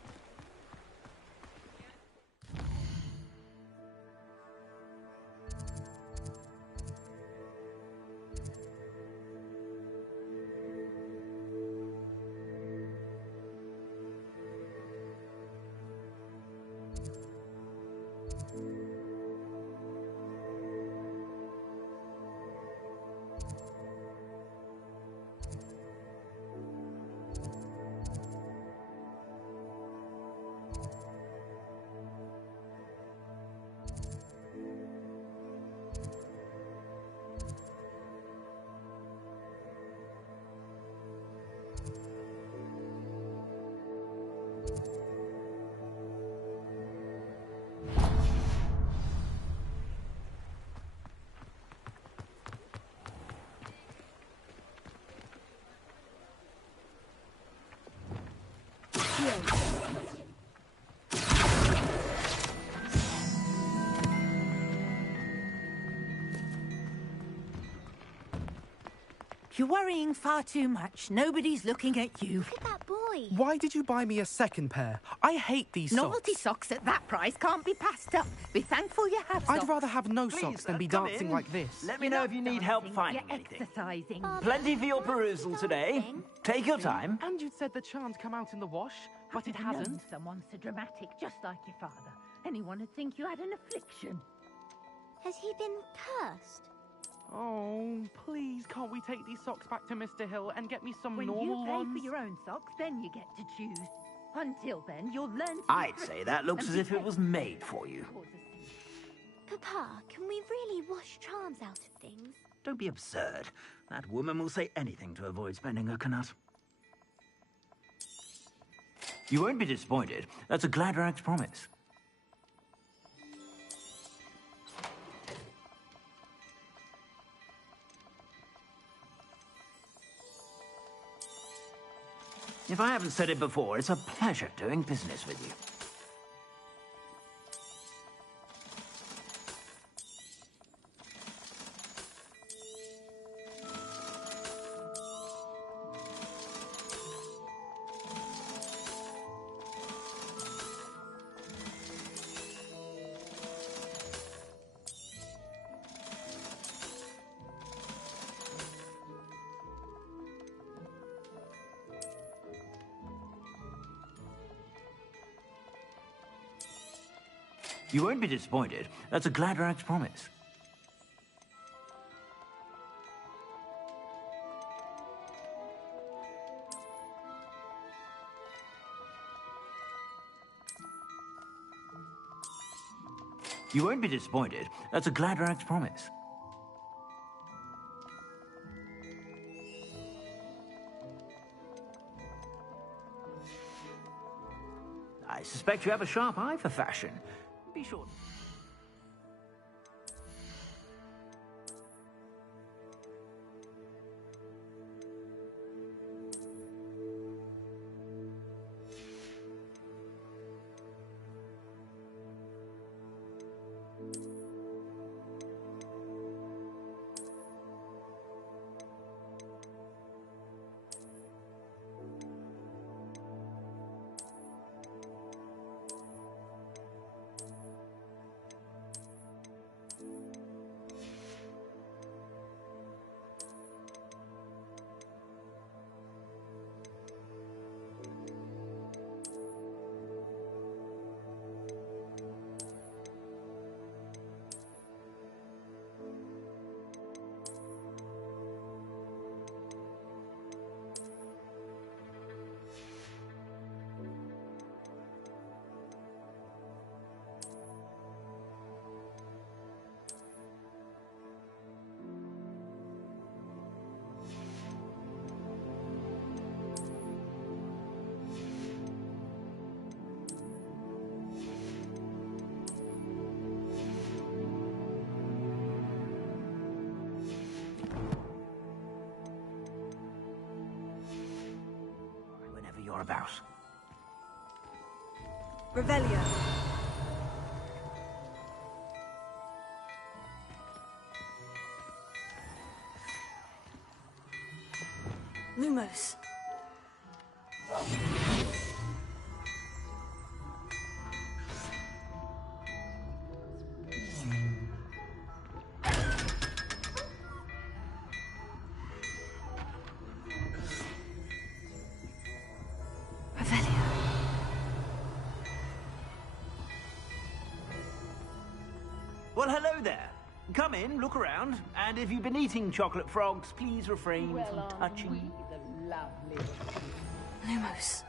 You're worrying far too much. Nobody's looking at you. Look at that boy. Why did you buy me a second pair? I hate these Novelty socks. socks at that price can't be passed up. Be thankful you have socks. I'd rather have no socks than be come dancing in. like this. Let me know if you need help finding You're anything. exercising. Plenty for your perusal today. Take your time. And you'd said the charm's come out in the wash, but it I've known hasn't. someone so dramatic, just like your father. Anyone would think you had an affliction. Has he been cursed? Oh, please, can't we take these socks back to Mr. Hill and get me some When normal you pay ones? for your own socks, then you get to choose. Until then, you'll learn to... I'd say that looks as if it was made for you. Papa, can we really wash charms out of things? Don't be absurd. That woman will say anything to avoid spending her kanut. You won't be disappointed. That's a Gladrax promise. If I haven't said it before, it's a pleasure doing business with you. You won't be disappointed. That's a Gladrax promise. You won't be disappointed. That's a Gladrax promise. I suspect you have a sharp eye for fashion. Be sure. You're about. Revelio. Lumos. Well, hello there. Come in, look around, and if you've been eating chocolate frogs, please refrain from touching. Lumos.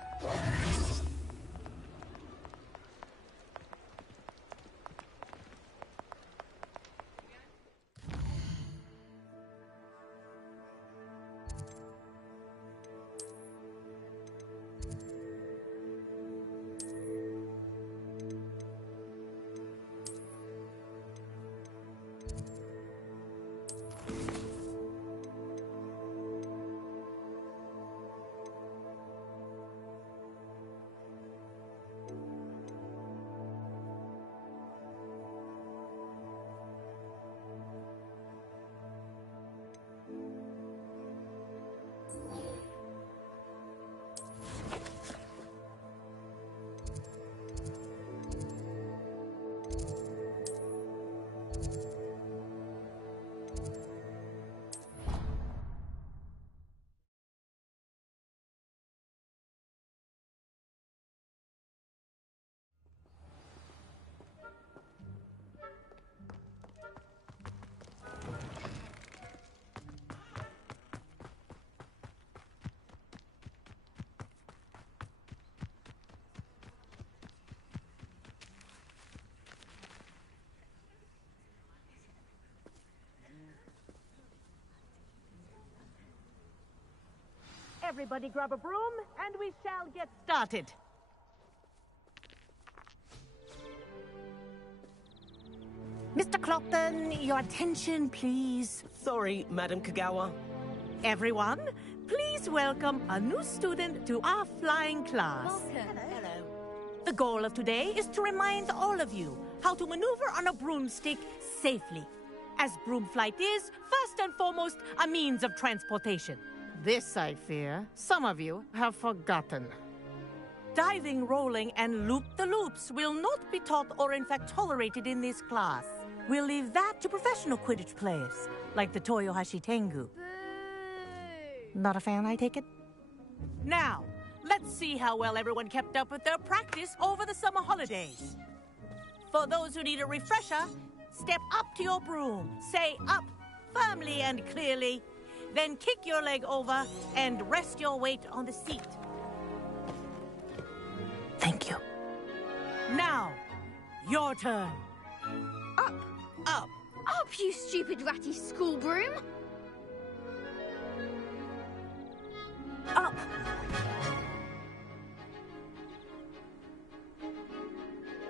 Everybody grab a broom, and we shall get started. Mr. Clopton, your attention, please. Sorry, Madam Kagawa. Everyone, please welcome a new student to our flying class. Welcome. Hello. The goal of today is to remind all of you how to maneuver on a broomstick safely, as broom flight is, first and foremost, a means of transportation. This, I fear, some of you have forgotten. Diving, rolling, and loop-the-loops will not be taught or in fact tolerated in this class. We'll leave that to professional Quidditch players, like the Toyohashi Tengu. Not a fan, I take it? Now, let's see how well everyone kept up with their practice over the summer holidays. For those who need a refresher, step up to your broom, say up firmly and clearly, then kick your leg over and rest your weight on the seat. Thank you. Now, your turn. Up! Up! Up, you stupid ratty school broom! Up!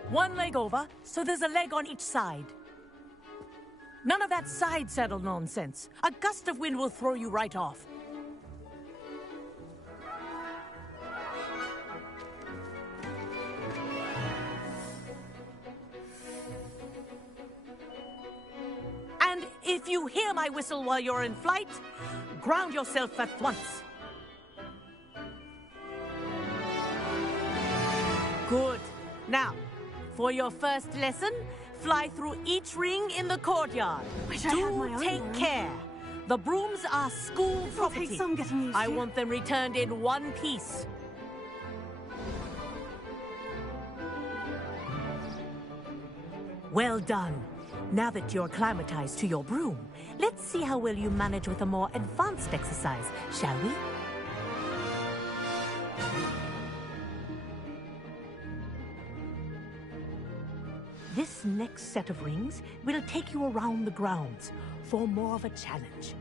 One leg over, so there's a leg on each side. None of that side saddle nonsense. A gust of wind will throw you right off. And if you hear my whistle while you're in flight, ground yourself at once. Good. Now, for your first lesson, fly through each ring in the courtyard. Do take care. The brooms are school property. Take some getting used I to. want them returned in one piece. Well done. Now that you're acclimatized to your broom, let's see how well you manage with a more advanced exercise, shall we? This next set of rings will take you around the grounds for more of a challenge.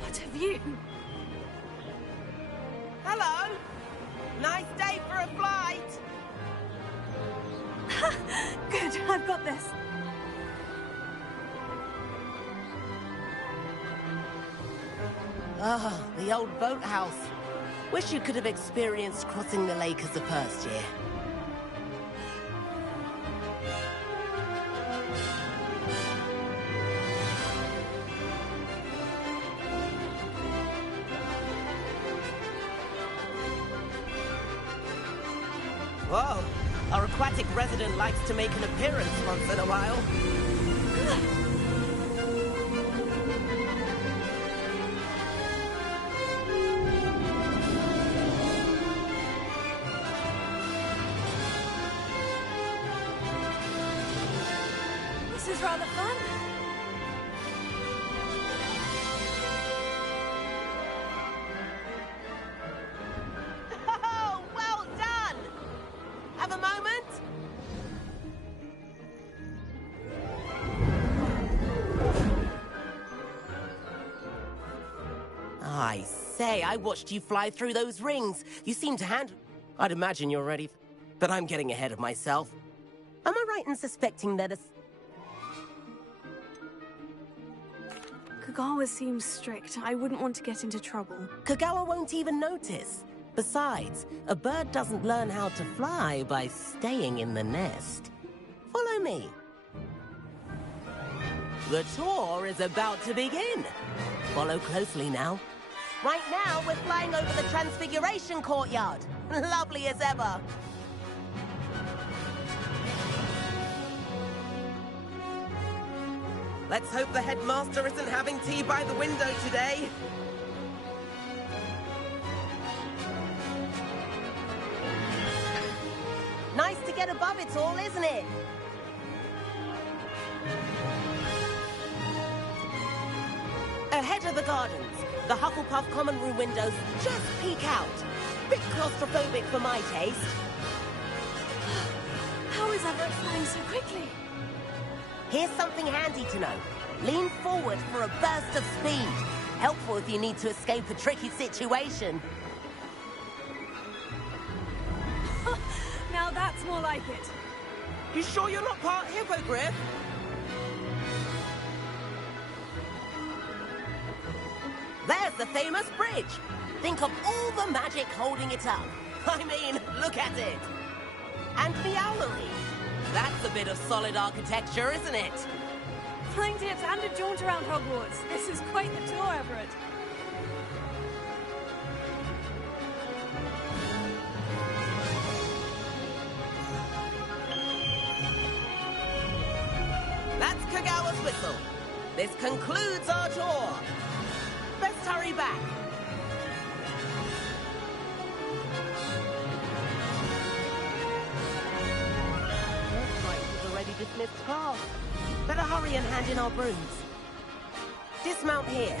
What have you? Hello. Nice day for a flight. Good, I've got this. Ah, the old boathouse. Wish you could have experienced crossing the lake as a first year. Whoa, our aquatic resident likes to make an appearance once in a while. This is rather fun. Oh, well done! Have a moment? I say, I watched you fly through those rings. You seem to handle... I'd imagine you're ready, but I'm getting ahead of myself. Am I right in suspecting that a... Kagawa seems strict. I wouldn't want to get into trouble. Kagawa won't even notice. Besides, a bird doesn't learn how to fly by staying in the nest. Follow me. The tour is about to begin. Follow closely now. Right now, we're flying over the Transfiguration Courtyard. Lovely as ever. Let's hope the headmaster isn't having tea by the window today. Nice to get above it all, isn't it? Ahead of the gardens, the Hufflepuff common room windows just peek out. Bit claustrophobic for my taste. How is Everett flying so quickly? Here's something handy to know. Lean forward for a burst of speed. Helpful if you need to escape a tricky situation. Now that's more like it. You sure you're not part hippogriff? There's the famous bridge. Think of all the magic holding it up. I mean, look at it. And the owlery. That's a bit of solid architecture, isn't it? Flying tips and a jaunt around Hogwarts. This is quite the tour, Everett. That's Kagawa's whistle. This concludes our tour. Best hurry back. Looks like we've already dismissed class. Better hurry and hand in our brooms. Dismount here.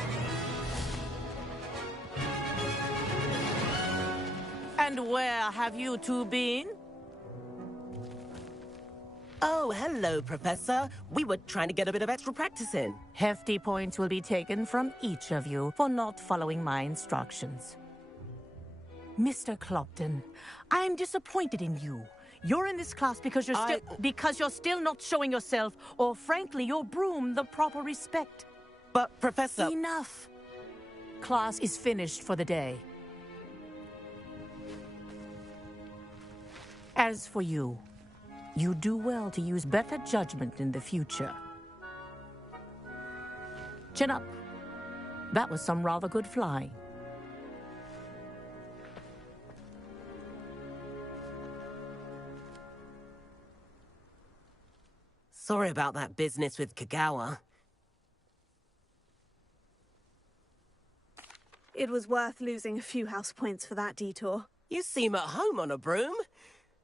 And where have you two been? Oh, hello, Professor. We were trying to get a bit of extra practice in. Hefty points will be taken from each of you for not following my instructions. Mr. Clopton, I'm disappointed in you. You're in this class because you're still not showing yourself, or frankly, your broom the proper respect. But, Professor... Enough. Class is finished for the day. As for you, you do well to use better judgment in the future. Chin up. That was some rather good flying. Sorry about that business with Kagawa. It was worth losing a few house points for that detour. You seem at home on a broom.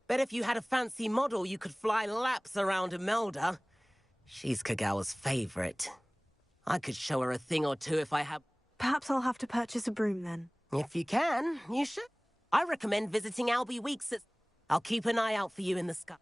Bet if you had a fancy model, you could fly laps around Imelda. She's Kagawa's favorite. I could show her a thing or two if I had... Perhaps I'll have to purchase a broom then. If you can, you should. I recommend visiting Albie Weeks at... I'll keep an eye out for you in the sky.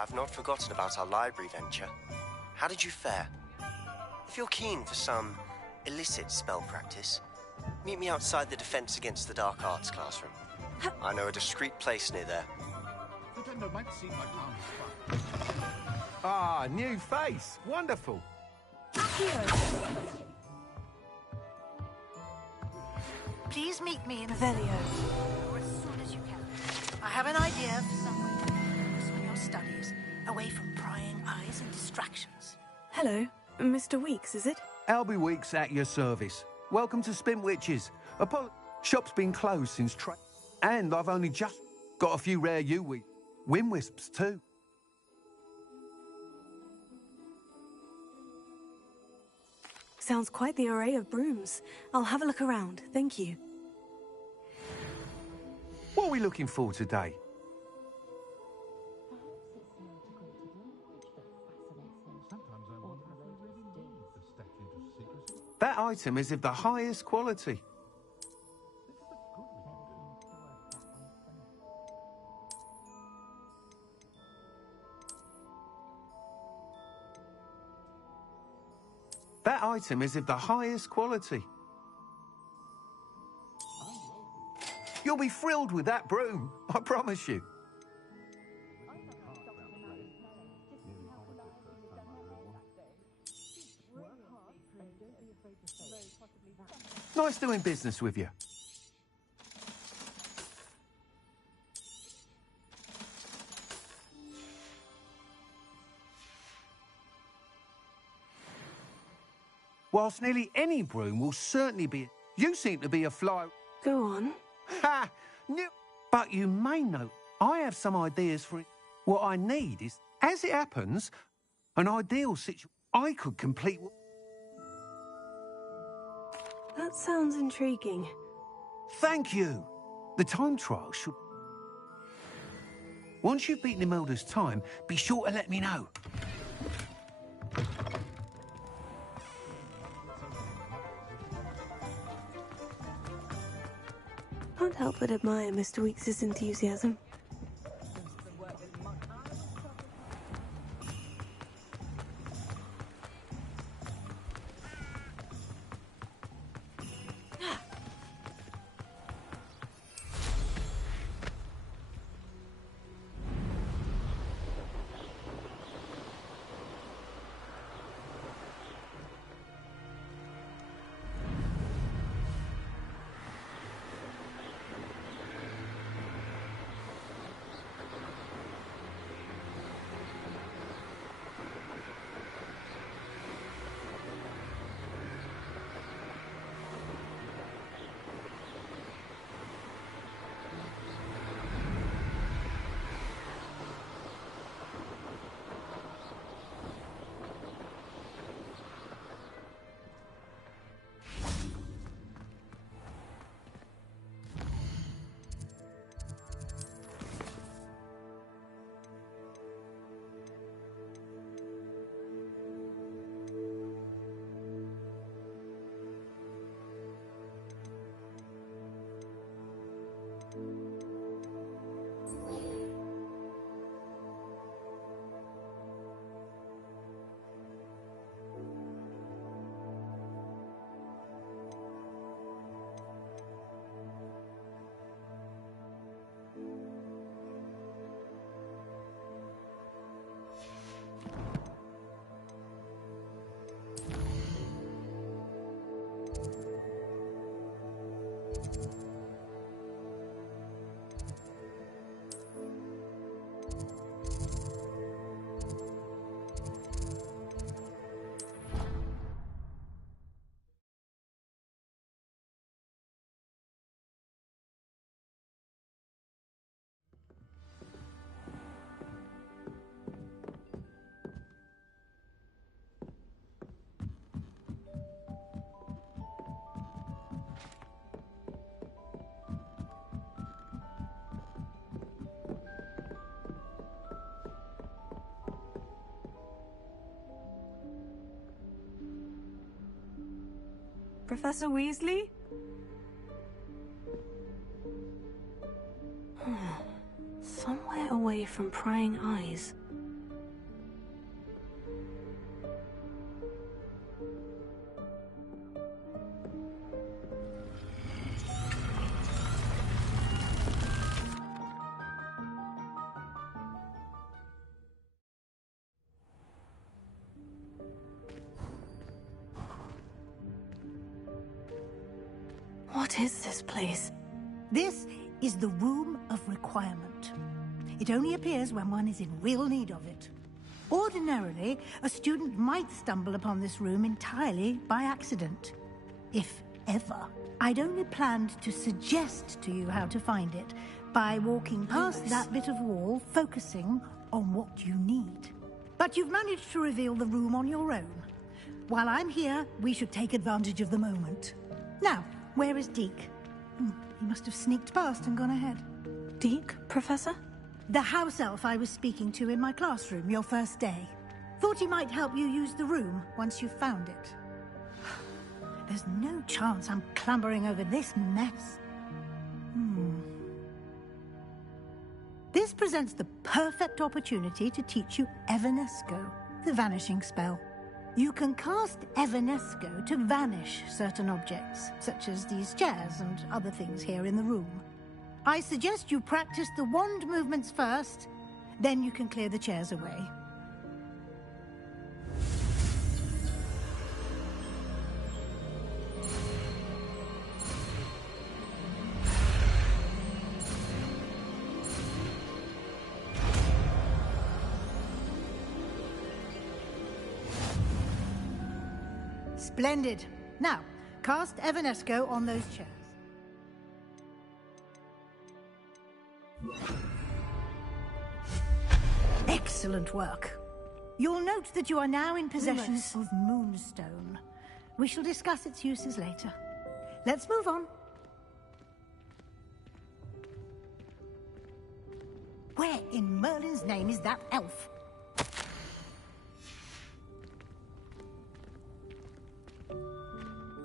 I've not forgotten about our library venture. How did you fare? If you're keen for some illicit spell practice, meet me outside the Defense Against the Dark Arts classroom. I know a discreet place near there. Ah, new face. Wonderful. Please meet me in Revelio. As soon as you can. I have an idea for some way to focus on your studies, away from prying eyes and distractions. Hello, Mr. Weeks, is it? Albie Weeks at your service. Welcome to Spintwitches. Shop's been closed since and I've only just got a few rare Win-Wisps too. Sounds quite the array of brooms. I'll have a look around, thank you. What are we looking for today? That item is of the highest quality. That item is of the highest quality. You'll be thrilled with that broom, I promise you. Nice doing business with you. Whilst nearly any broom will certainly be... You seem to be a fly... Go on. Ha! But you may know, I have some ideas for it. What I need is, as it happens, an ideal situation I could complete... That sounds intriguing. Thank you. The time trial should... Once you've beaten Imelda's time, be sure to let me know. Can't help but admire Mr. Weeks' enthusiasm. Professor Weasley? Somewhere away from prying eyes. What is this place? This is the Room of Requirement. It only appears when one is in real need of it. Ordinarily, a student might stumble upon this room entirely by accident. If ever. I'd only planned to suggest to you how to find it by walking past that bit of wall, focusing on what you need. But you've managed to reveal the room on your own. While I'm here, we should take advantage of the moment. Now, where is Deke? He must have sneaked past and gone ahead. Deke, Professor? The house elf I was speaking to in my classroom your first day. Thought he might help you use the room once you found it. There's no chance I'm clambering over this mess. This presents the perfect opportunity to teach you Evanesco, the vanishing spell. You can cast Evanesco to vanish certain objects, such as these chairs and other things here in the room. I suggest you practice the wand movements first, then you can clear the chairs away. Splendid. Now, cast Evanesco on those chairs. Excellent work. You'll note that you are now in possession of Moonstone. We shall discuss its uses later. Let's move on. Where in Merlin's name is that elf?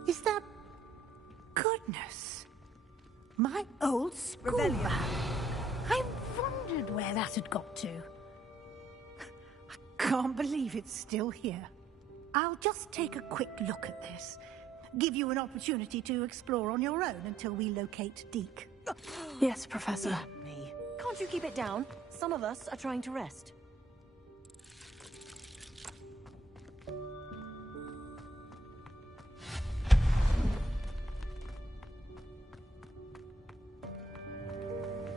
Is that... Goodness. My old school bag. I wondered where that had got to. I can't believe it's still here. I'll just take a quick look at this. Give you an opportunity to explore on your own until we locate Deke. Yes, Professor. Can't you keep it down? Some of us are trying to rest.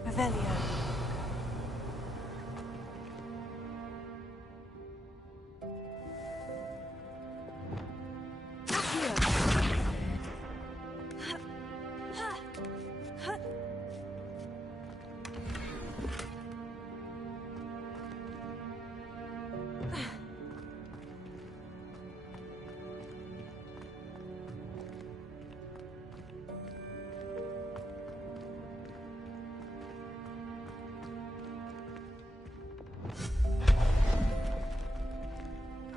Revelio.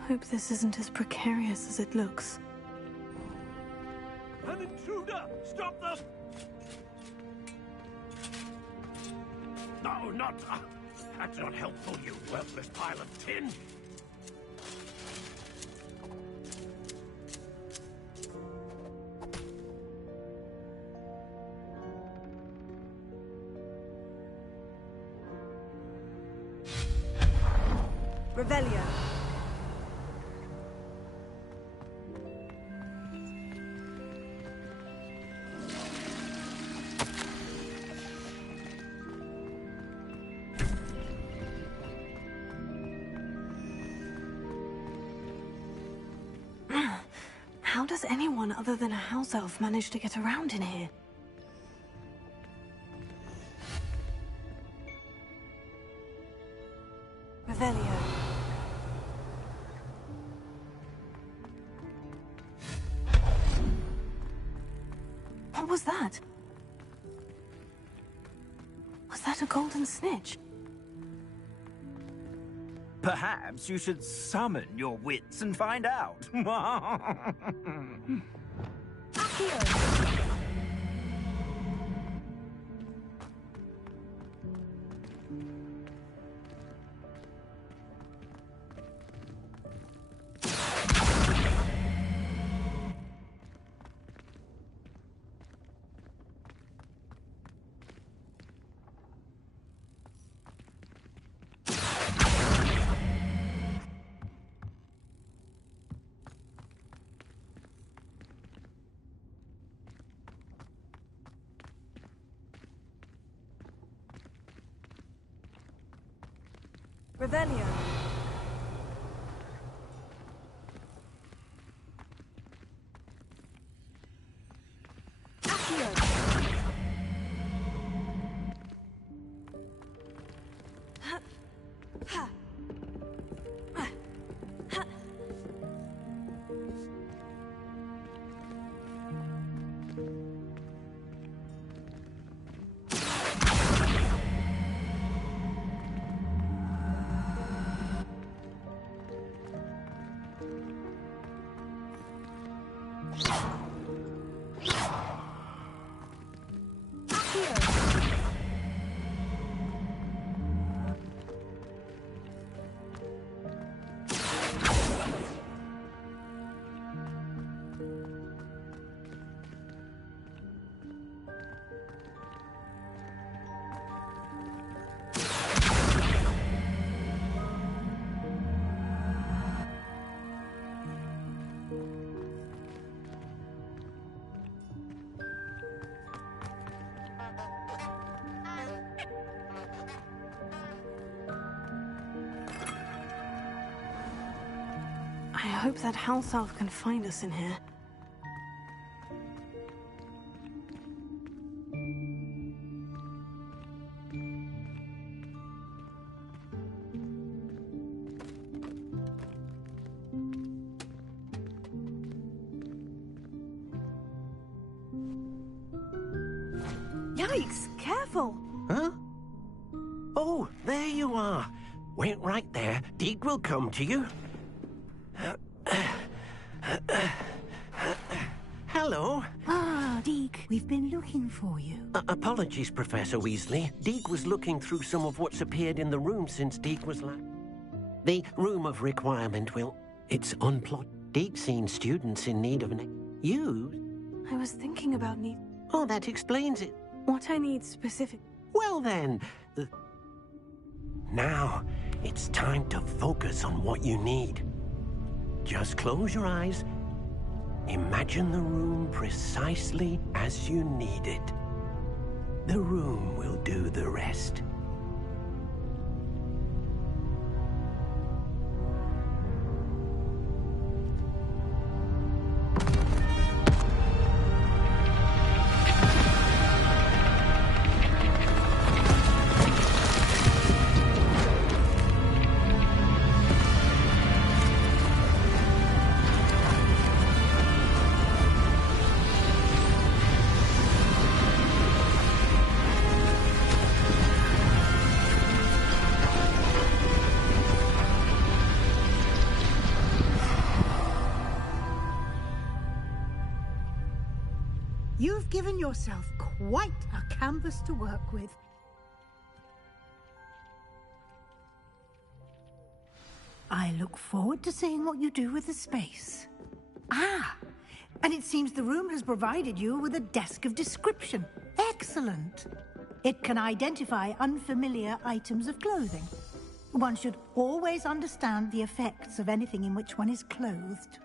Hope this isn't as precarious as it looks. An intruder! Stop them! No, not... that's not helpful, you worthless pile of tin! Revelio. How does anyone other than a house elf manage to get around in here? Revelio. What was that? Was that a golden snitch? Perhaps you should summon your wits and find out. Revelio. I hope that house elf can find us in here. Yikes! Careful! Huh? Oh, there you are. Wait right there. Deek will come to you. Hello. Ah, Deek, we've been looking for you. Apologies, Professor Weasley. Deek was looking through some of what's appeared in the room since Deek was The room of requirement will... It's unplot. Deek's seen students in need of You? I was thinking about need... Oh, that explains it. What I need specific... Well then, Now, it's time to focus on what you need. Just close your eyes. Imagine the room precisely as you need it. The room will do the rest. You've given yourself quite a canvas to work with. I look forward to seeing what you do with the space. Ah, and it seems the room has provided you with a desk of description. Excellent. It can identify unfamiliar items of clothing. One should always understand the effects of anything in which one is clothed.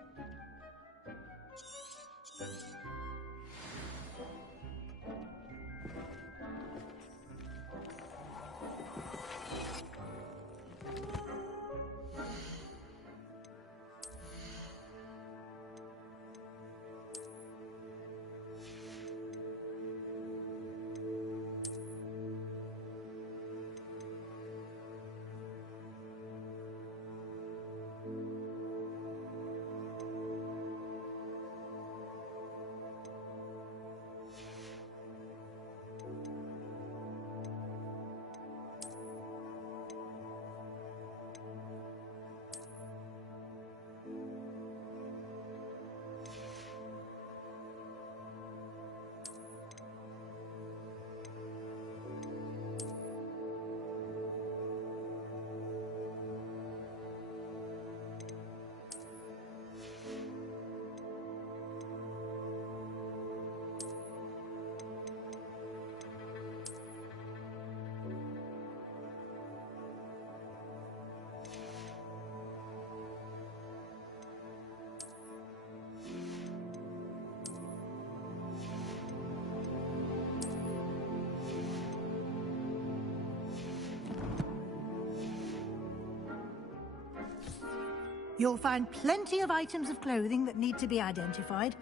You'll find plenty of items of clothing that need to be identified.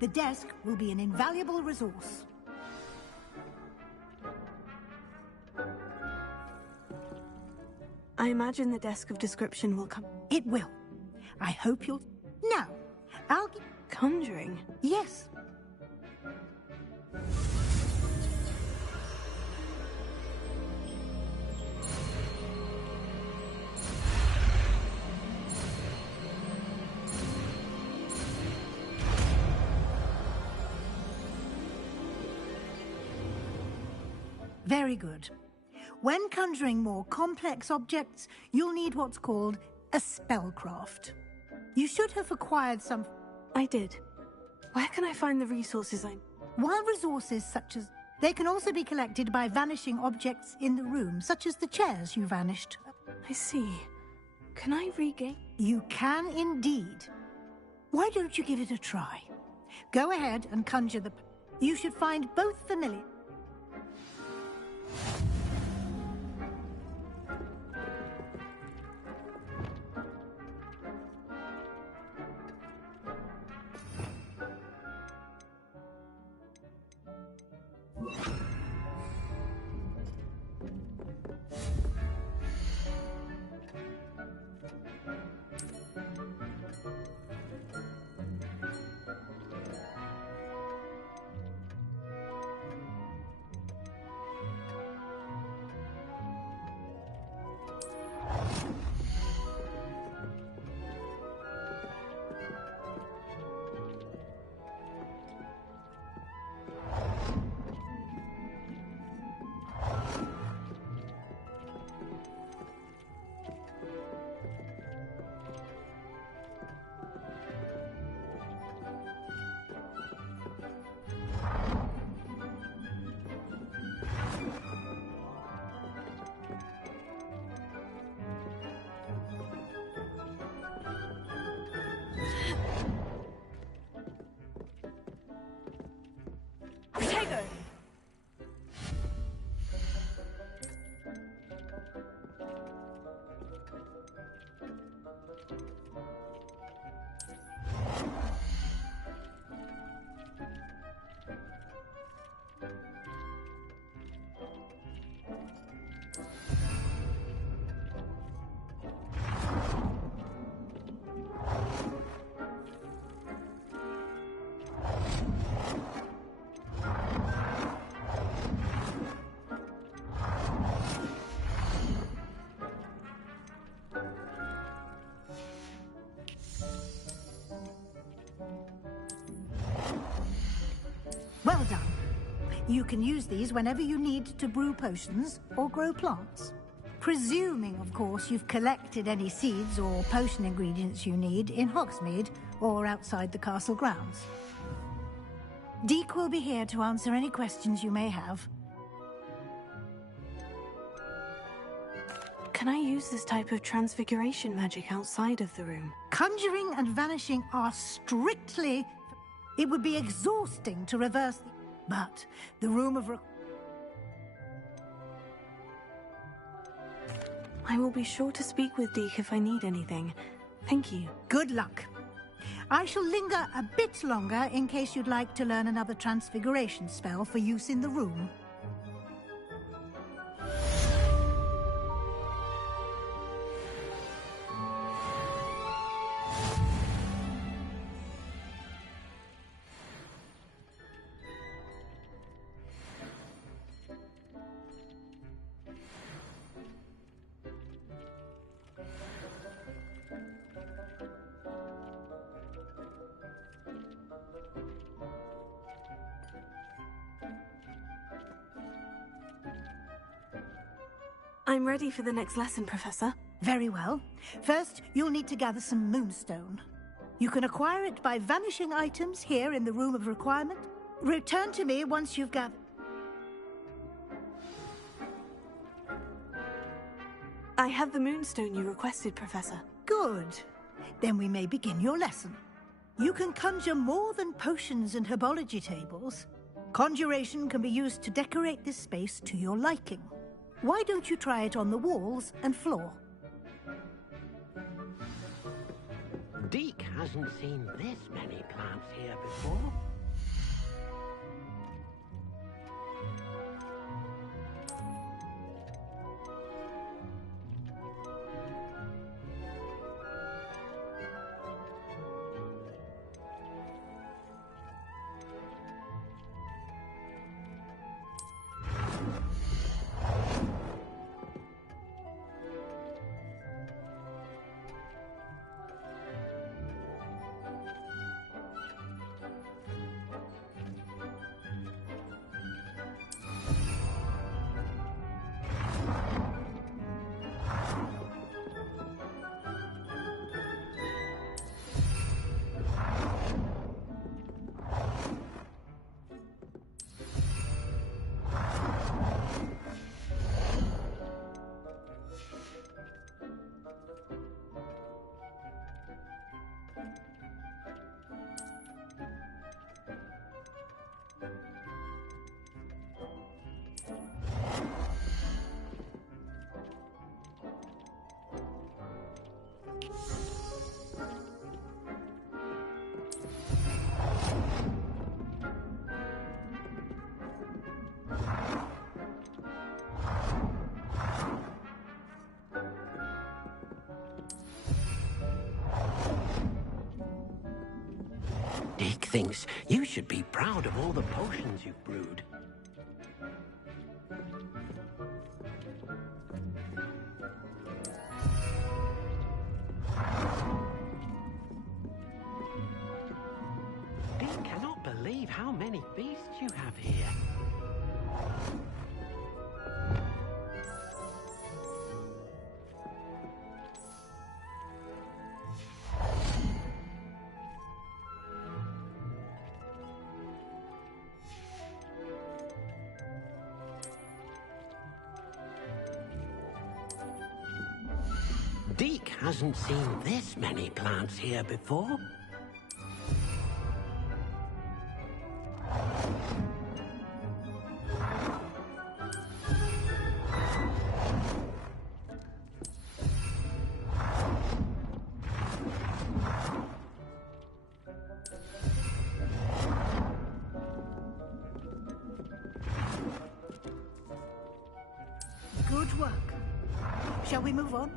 The desk will be an invaluable resource. I imagine the desk of description will come. It will. I hope you'll... Now, I'll... Conjuring? Yes. Very good. When conjuring more complex objects, you'll need what's called a spellcraft. You should have acquired some... I did. Where can I find the resources I... While resources such as... They can also be collected by vanishing objects in the room, such as the chairs you vanished. I see. Can I regain... You can indeed. Why don't you give it a try? Go ahead and conjure the... You should find both familiar... Well done. You can use these whenever you need to brew potions or grow plants. Presuming, of course, you've collected any seeds or potion ingredients you need in Hogsmeade or outside the castle grounds. Deke will be here to answer any questions you may have. Can I use this type of transfiguration magic outside of the room? Conjuring and vanishing are strictly... It would be exhausting to reverse the... But the room of... I will be sure to speak with Deke if I need anything. Thank you. Good luck. I shall linger a bit longer in case you'd like to learn another transfiguration spell for use in the room. I'm ready for the next lesson, Professor. Very well. First, you'll need to gather some moonstone. You can acquire it by vanishing items here in the Room of Requirement. Return to me once you've gathered... I have the moonstone you requested, Professor. Good. Then we may begin your lesson. You can conjure more than potions and herbology tables. Conjuration can be used to decorate this space to your liking. Why don't you try it on the walls and floor? Deke hasn't seen this many plants here before. Deke thinks you should be proud of all the potions you've brewed. Deke cannot believe how many beasts you have here. Deke hasn't seen this many plants here before. Good work. Shall we move on?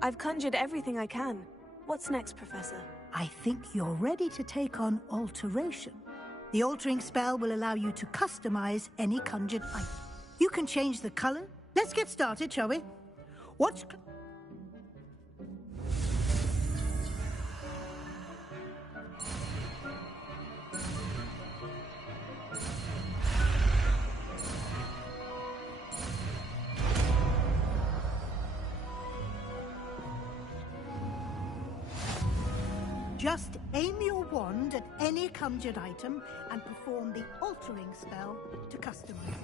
I've conjured everything I can. What's next, Professor? I think you're ready to take on alteration. The altering spell will allow you to customize any conjured item. You can change the color. Let's get started, shall we? What's... Just aim your wand at any conjured item and perform the altering spell to customize it.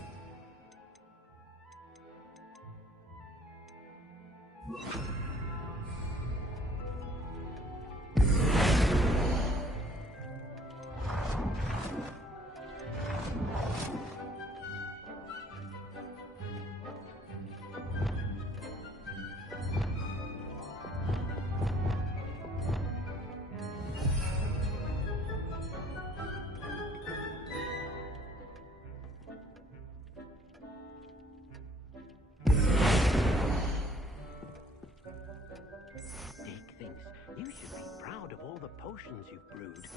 You should be proud of all the potions you've brewed.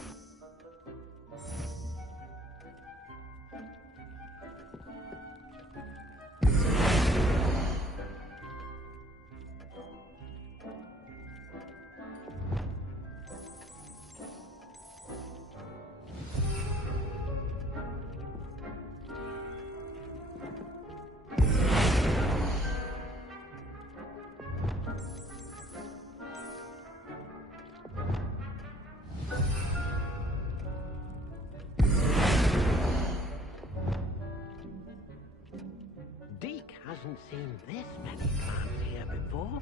Deke hasn't seen this many plants here before.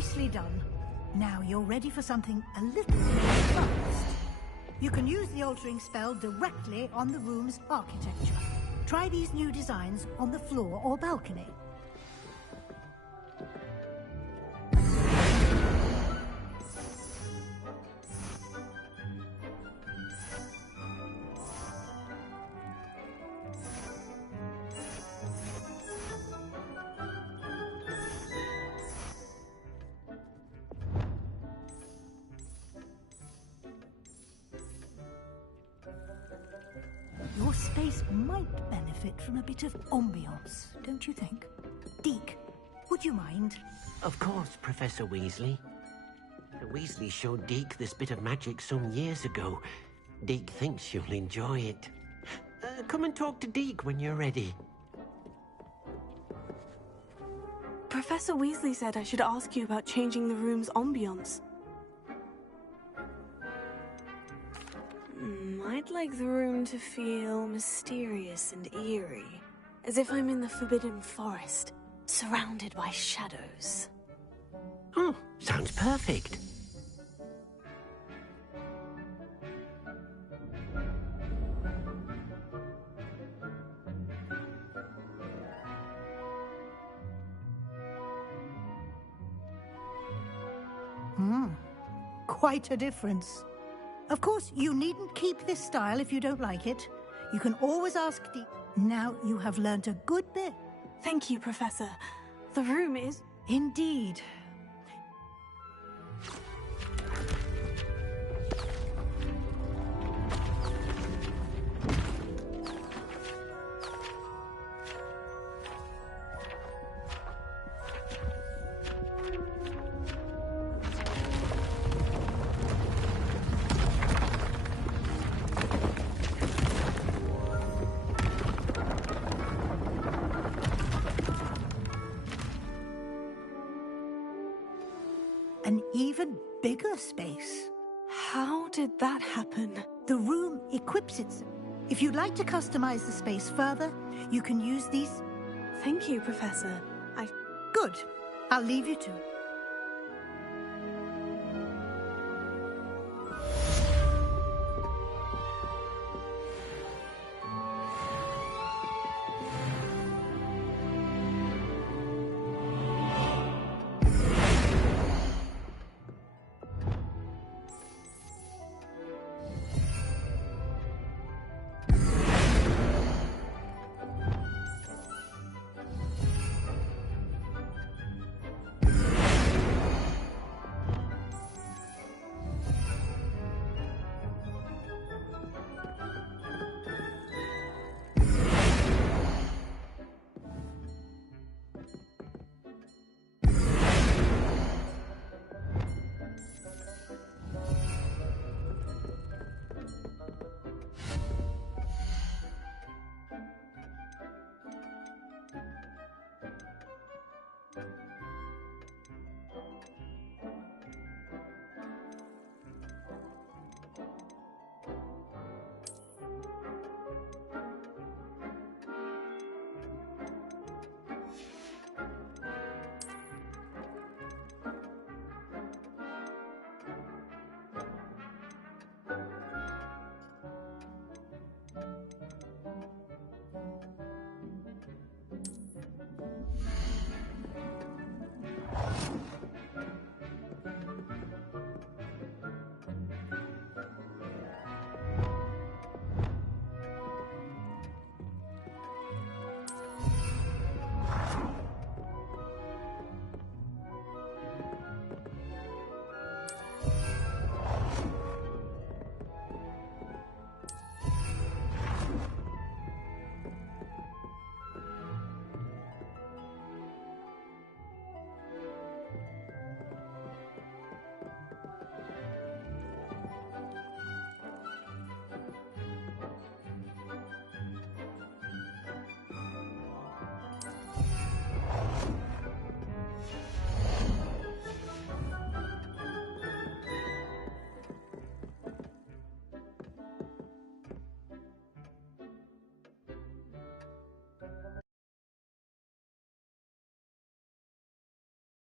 Nicely done. Now you're ready for something a little more advanced. You can use the altering spell directly on the room's architecture. Try these new designs on the floor or balcony. Your space might benefit from a bit of ambiance, don't you think? Deke, would you mind? Of course, Professor Weasley. Weasley showed Deke this bit of magic some years ago. Deke thinks you'll enjoy it. Come and talk to Deke when you're ready. Professor Weasley said I should ask you about changing the room's ambiance. I'd like the room to feel mysterious and eerie, as if I'm in the Forbidden Forest, surrounded by shadows. Oh, sounds perfect. Quite a difference. Of course, you needn't keep this style if you don't like it. You can always ask Deke. Now you have learnt a good bit. Thank you, Professor. The room is... Indeed. An even bigger space. How did that happen? The room equips itself. If you'd like to customize the space further, you can use these... Thank you, Professor. Good. I'll leave you to it.